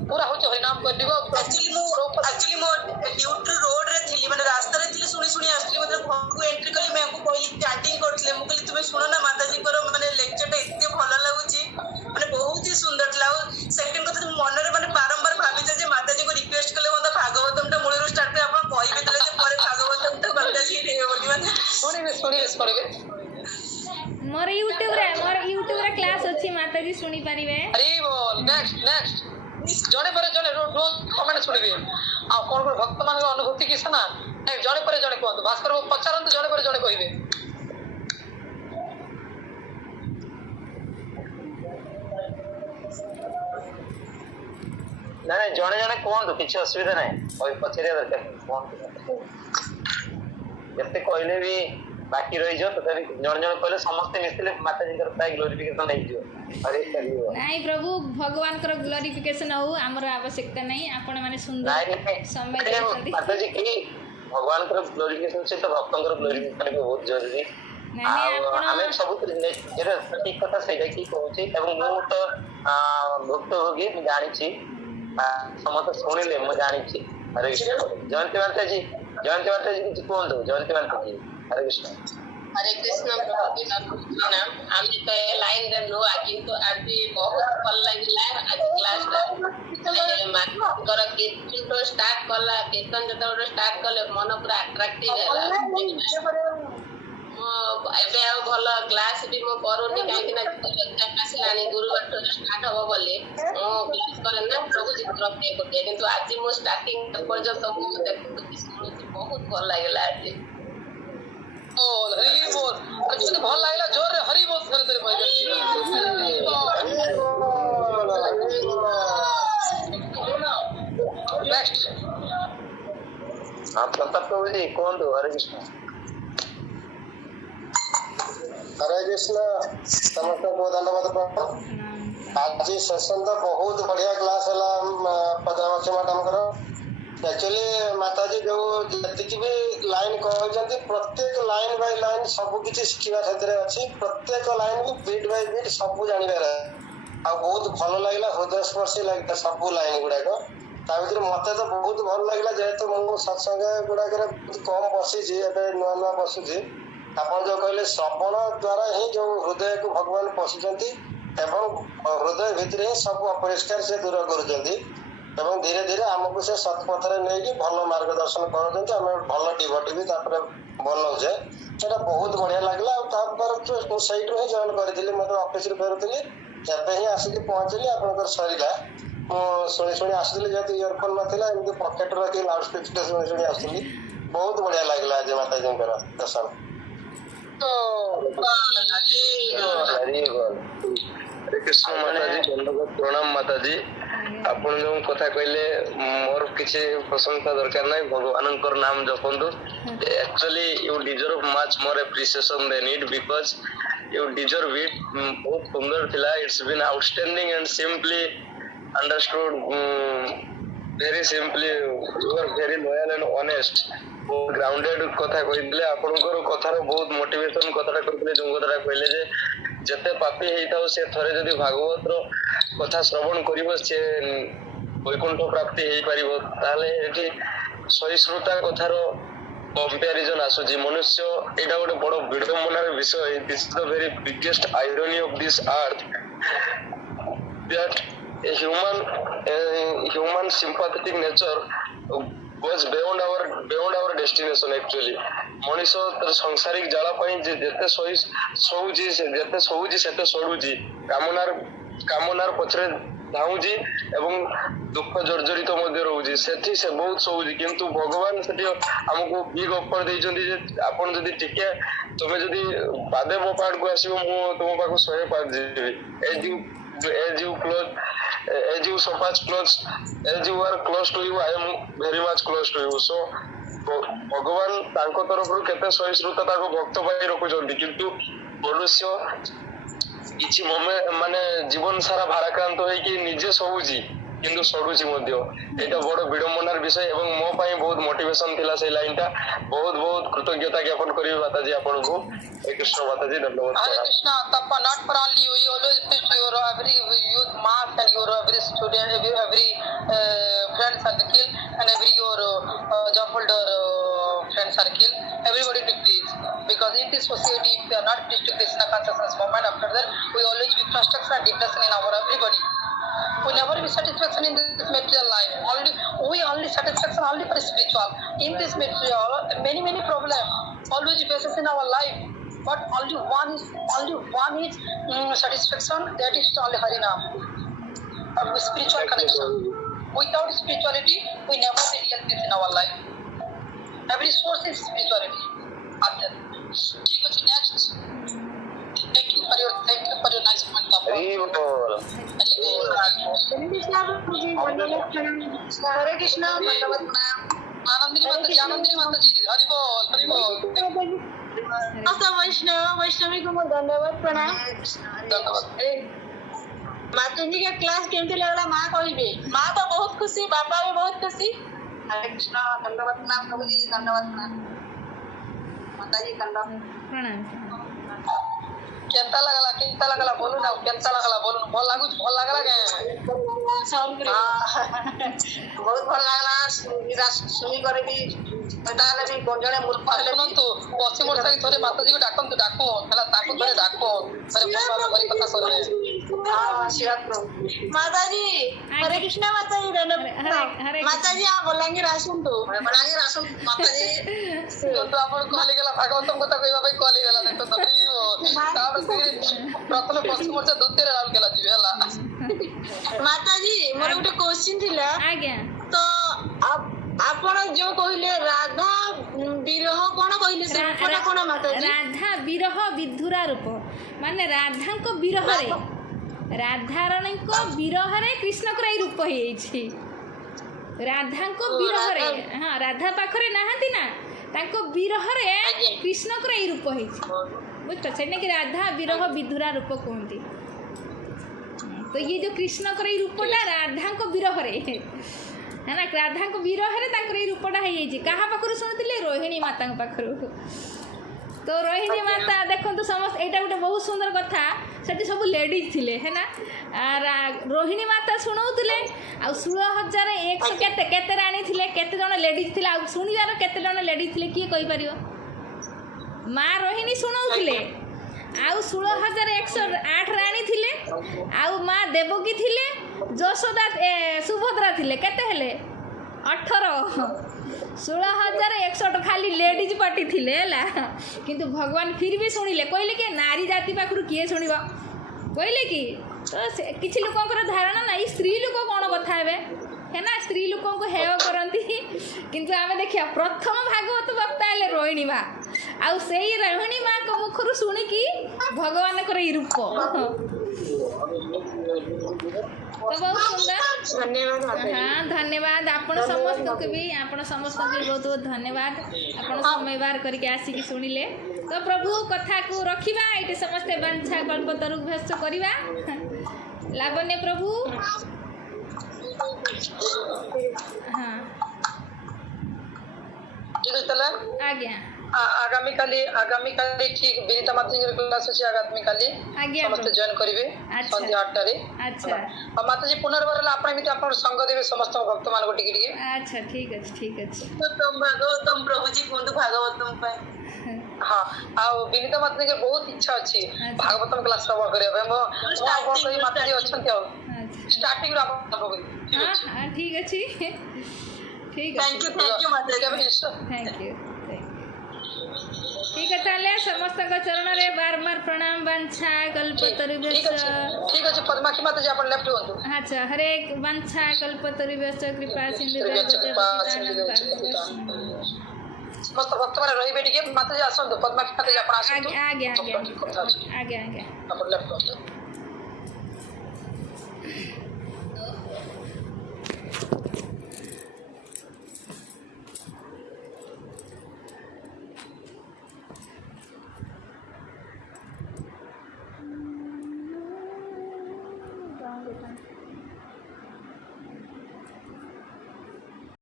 पूरा होचे हरि नाम कर दिबो एक्चुअली मो ड्यू टू रोड रे थिली माने रास्ता रे थिली सुनी आसली मतलब घर को एंट्री कली मैं को कहली चैटिंग करथले मु कहली तुमे सुनो ना माता जी करो माने लेक्चर टा एते भलो लागुची माने बहुत ही सुंदर थिला सेकंड কথা मन रे माने बारंबार भाबी जे माता जी को रिक्वेस्ट कले मत भागवतम टा मूल रो स्टार्ट पे आपण कहबे तले जे परे भागवतम टा माता जी रे बोली माने सुनिबे मोर यूट्यूब रे क्लास अछि माताजी सुनी परिबे हरि बोल नेक्स्ट जड़े पर जड़े रोज कमेंट सुनिबे आ कोन कोन भक्त मान अनुभूति किस ना जड़े पर जड़े कहतो भास्कर पचारंत जड़े पर जड़े कहबे ना जड़े जड़े कहतु किसी असुविधा ना पचार दरकार जिते कहले भी बाकी रही जाओ तथा जन जन कहले समस्त मिसले माता जी प्राय ग्लोरिफिकेशन नहीं जो अरे चलियो नहीं प्रभु भगवान कर ग्लोरिफिकेशन हो हमर आवश्यकता नहीं आपण माने सुंदर समय देछंती माता जी की भगवान कर ग्लोरिफिकेशन से तो भक्तों कर ग्लोरिफिकेशन भी बहुत जरूरी हमें सब ठीक कथा सही की कहूँ एवं मु तो भक्त होगी जानी समस्त शुणिले मुझे जानी हरे जयंती माता जी कुछ कहतु जयंती माता जी हरे कृष्ण प्रणाम हम तो लाइन रे लो किंतु आज बहुत भल लागिला आज क्लास माकर कीर्तन तो स्टार्ट कला कीर्तन जत स्टार्ट कले मन पूरा अट्रैक्टिव हैला एबे आ भल क्लास भी मो करूनी काहे ना एग्जाम आसिलानी गुरुवार तो स्टार्ट होबो बोले मो क्लास करे ना प्रभु जी तरफ पे कोटे किंतु आज मो स्टार्टिंग पर्यंत मो देखि बहुत भल लागिला आज बोल हरि बोल अच्छा भल लागला जोर रे हरि बोल करे तेरे नेक्स्ट आप प्रताप प्रभु जी कौन दो हरे कृष्ण समस्त को धन्यवाद प्रभु आज सेशन तो बहुत बढ़िया क्लास है पद्मावती मैडम करो एक्चुअली माताजी जो जी भी लाइन कहते प्रत्येक लाइन बाय लाइन सब किसी शिखा अच्छी प्रत्येक लाइन भी बीट बाय बीट सब जानवर आ बहुत भल लगे हृदय स्पर्शी लगे सब लाइन गुड़ाक भर मत तो बहुत भल लगे जेहेतु मुझे सत्संग गुड़ाक कम बसी नुआ नुआ बसुची आप जो कहले श्रवण द्वारा ही जो हृदय को भगवान पशुंट हृदय भितर ही सब अपरिष्कार से दूर कर एवं धीरे धीरे आमको से सत्पथरे नहीं भल मार्गदर्शन कर भल डिवोटी भी बनाऊे सेटा बहुत बढ़िया लगे सहीठू ही जॉइन करी मतलब ऑफिस फेरुली एवं ही आसिक पहुँचली आप सरला शुणी शुणी आसुली जेहतु इयरफोन नाला एमती पकेट रखी लाउड स्पीकर शुणी शुणी आसुली बहुत बढ़िया लगे आज माताजी दर्शन कृष्ण माताजी प्रणाम माताजी आपण जो कथा कहले मोर किसी प्रशंसा दरकार नहीं भगवान नाम जपंतु actually you deserve much more appreciation than it because you deserve it बहुत सुंदर थिला it's been outstanding and simply understood very simply you are very loyal and honest grounded कथा कहितले आपनकर कथार बहुत मोटिवेशन कथाटा करथले जो कथाटा कहले जे जते पापी हेइताओ से थरे जदी भागवत रो कथा श्रवण करिवो से वैकुंठ प्राप्ति हेइ परिबो ताले एठी सहिष्णुता कथार कंपैरिजन आसुची मनुष्य एटा गोटे बड़ विडंबनार विषय this is the very biggest irony of this earth that a human sympathetic nature goes beyond our destination actually मनुष्य तर सांसारिक जाला पई जेते सोउजी जेते सोउजी सेते सोडुजी कामनार पछरे ଧାଉଁଛି ଏବଂ ଦୁଃଖ ଜର୍ଜରିତ ମଧ୍ୟ ରହୁଛି, ସେଠି ସେ ବହୁତ ଶୋଉଛି, କିନ୍ତୁ ଭଗବାନ ସେଠି ଆମକୁ ବିଗ୍ ଅଫର ଦେଇଛନ୍ତି ଯେ ଆପଣ ଯଦି ଟିକେ ତମେ ଯଦି ପାଦେ ମୋ ପାଖକୁ ଆସିବ ମୁଁ ତୁମ ପାଖକୁ 100 ପାଦ ଯିବି। As you close, as you so much close, as you are close to you, I am very much close to you. So ଭଗବାନ ତାଙ୍କ ତରଫରୁ କେତେ ସହିଷ୍ଣୁତା ତାଙ୍କ ଭକ୍ତ ପାଇଁ ରଖୁଛନ୍ତି, କିନ୍ତୁ ମନୁଷ୍ୟ କିଛି ମାନେ ଜୀବନ ସାରା ଭାରାକ୍ରାନ୍ତ ହେଇକି ନିଜେ ଶୋଉଛି କିନ୍ତୁ ସଢୁଛି ମଧ୍ୟ। ଏଇଟା ବଡ ବିଡମ୍ବନାର ବିଷୟ ଏବଂ ମୋ ପାଇଁ ବହୁତ ମୋଟିଭେସନ ଥିଲା ସେଇ ଲାଇନଟା। ବହୁତ ବହୁତ କୃତଜ୍ଞତା ଜ୍ଞାପନ କରିବି ମାତାଜୀ ଆପଣଙ୍କୁ। ହରେ କୃଷ୍ଣ ମାତାଜୀ, ଧନ୍ୟବାଦ। Hare Krishna, Tappa, not for only you, you always preach to your every youth mass and your every student, every friend circle and every your job holder friend circle, everybody to preach. Because in this society, if we are not preached to Krishna consciousness movement, after that, we always be frustration and depression in our everybody. We never be satisfaction in this material life. We only satisfaction only for spiritual. In this material, many problems always faces in our life. But only one is satisfaction. That is only Harinam, spiritual connection. Without spirituality, we never be real peace in our life. Every source is spirituality. ठीक है, next. Thank you for your nice comment. Hari बोल। हरे कृष्ण, धन्यवाद। आनंदिनी माता जी, हरि बोल, हरि बोल। वैष्णवी को मैं धन्यवाद प्रणाम। धन्यवाद। माता जी का क्लास केमती लगला माँ कहबे? माँ तो बहुत खुशी, बापा भी बहुत खुशी। हरे कृष्ण, धन्यवाद प्रणाम प्रभु जी, धन्यवाद प्रणाम माता जी, धन्यवाद प्रणाम। केंता लगला बोलू ना, केंता लगला बोलू, भल लागला के बहुत भल लागला सुनी करे भी ताले भी जने मूर्ख हेले भी शुणु पश्चिम ओडिशा की थोड़े माताजी को डाकू है ताकू थोड़े डाको थोड़े भरी कथा करे। हां शिवा प्रभु माता जी, हरे कृष्ण माता जी, धन्यवाद। माता जी आप बलांगीर आसुन तो बलांगीर आसुन माता जी तो आपण कहली गेला भागवतम कथा कहबा भाई कहली गेला देखो तो तापर प्रथम पश्चिम ओडिशा द्वितीय राउंड गेला जी हला। माता जी मोर गोटे क्वेश्चन थिला आज्ञा। तो आपण जो कहले राधा विरह कोन कहले से कोन कोन माता जी? राधा विरह विधुरा रूप माने राधा को विरह रे राधा रानी को विरह रे कृष्ण को एई रूप होई छि। राधा को विरह रे हां राधा पाखरे नाहंती ना ताको विरह रे कृष्ण को एई रूप होई छि। बुझ सेने कि राधा विरह विधुरा रूप कहंती। तो ये जो कृष्ण को एई रूपटा राधा को विरह रे है ना, राधा को विरह रे ताकर एई रूपटा होई छि। कहा पाखरु सुनतिले? रोहिणी माता पाखरु। तो रोहिणी माता देखो समस्त एटा गोटे बहुत सुंदर कथा। सेठी सब लेडीज थिले है ना, रोहिणी माता सुनाउतिले आ 16,100 केते रानी थिले, केते जण लेडीज थिले, आ सुनिबार केते जण लेडीज थिले किए कहि परियो? माँ रोहिणी सुनाउतिले आ 16,108 रानी थिले, आ माँ देवकी थिले, यशोदा सुभद्रा थिले, केते हेले 18 16,108 खाली लेडीज पार्टी थिले है। किंतु भगवान फिर भी शुणिले, कहले कि नारी जाति पाखरु किए शुणिबा कहले कि तो किछि लोकंकर धारणा ना स्त्री लोक कौन कथा हेबे है ना, स्त्री लोक को हेय करती। किंतु आमे देखिया प्रथम भागवत वक्ता हेले रोहिणी माँ, आउ सेई रोहिणी माँ को मुखरु शुणिकी भगवान कर ई रूप। तो बहुत सुंदर, हाँ धन्यवाद आपण समस्त को भी, आपण समस्त को बहुत बहुत धन्यवाद। आपण समय बार करके आसिक शुणिले। तो प्रभु कथा को रखिबा एटे समस्ते बांछा कल्पतरु भेष करिबा। लावण्य प्रभु हाँ ठीक है चला आज्ञा। आगामी काली ठीक विनीता माता जी क्लास अछि आगामी काली आज्ञा समस्त जॉइन करिवे संध्या 8 रे। अच्छा और माता जी पुनर्बार आपण मिते आपण संग देबे समस्त भक्त मान को टिके। अच्छा ठीक है ठीक है। तो तुम भागवतम प्रभु जी कोन भागवतम पे हाँ आ विनीता माता जी के बहुत इच्छा अछि भागवतम क्लास सब करबे। मो कोई माता जी अछन के स्टार्टिंग रा आपण ठीक अछि। हां ठीक अछि ठीक है। थैंक यू माता जी। Thank you. ठीक है ताले समस्त चरण रे बार बार प्रणाम वांछा कल्पतरुभ्यश्च ठीक अछि पद्माक्षी माता जी आपण लेफ्ट हुंतु अच्छा हरे वांछा कल्पतरुभ्यश्च कृपा सिंधु समस्त भक्त माने रहिबे टिके माता जी आसंतु पद्माक्षी माता जी आपण आसंतु आगे आगे आगे आगे आपण लेफ्ट हुंतु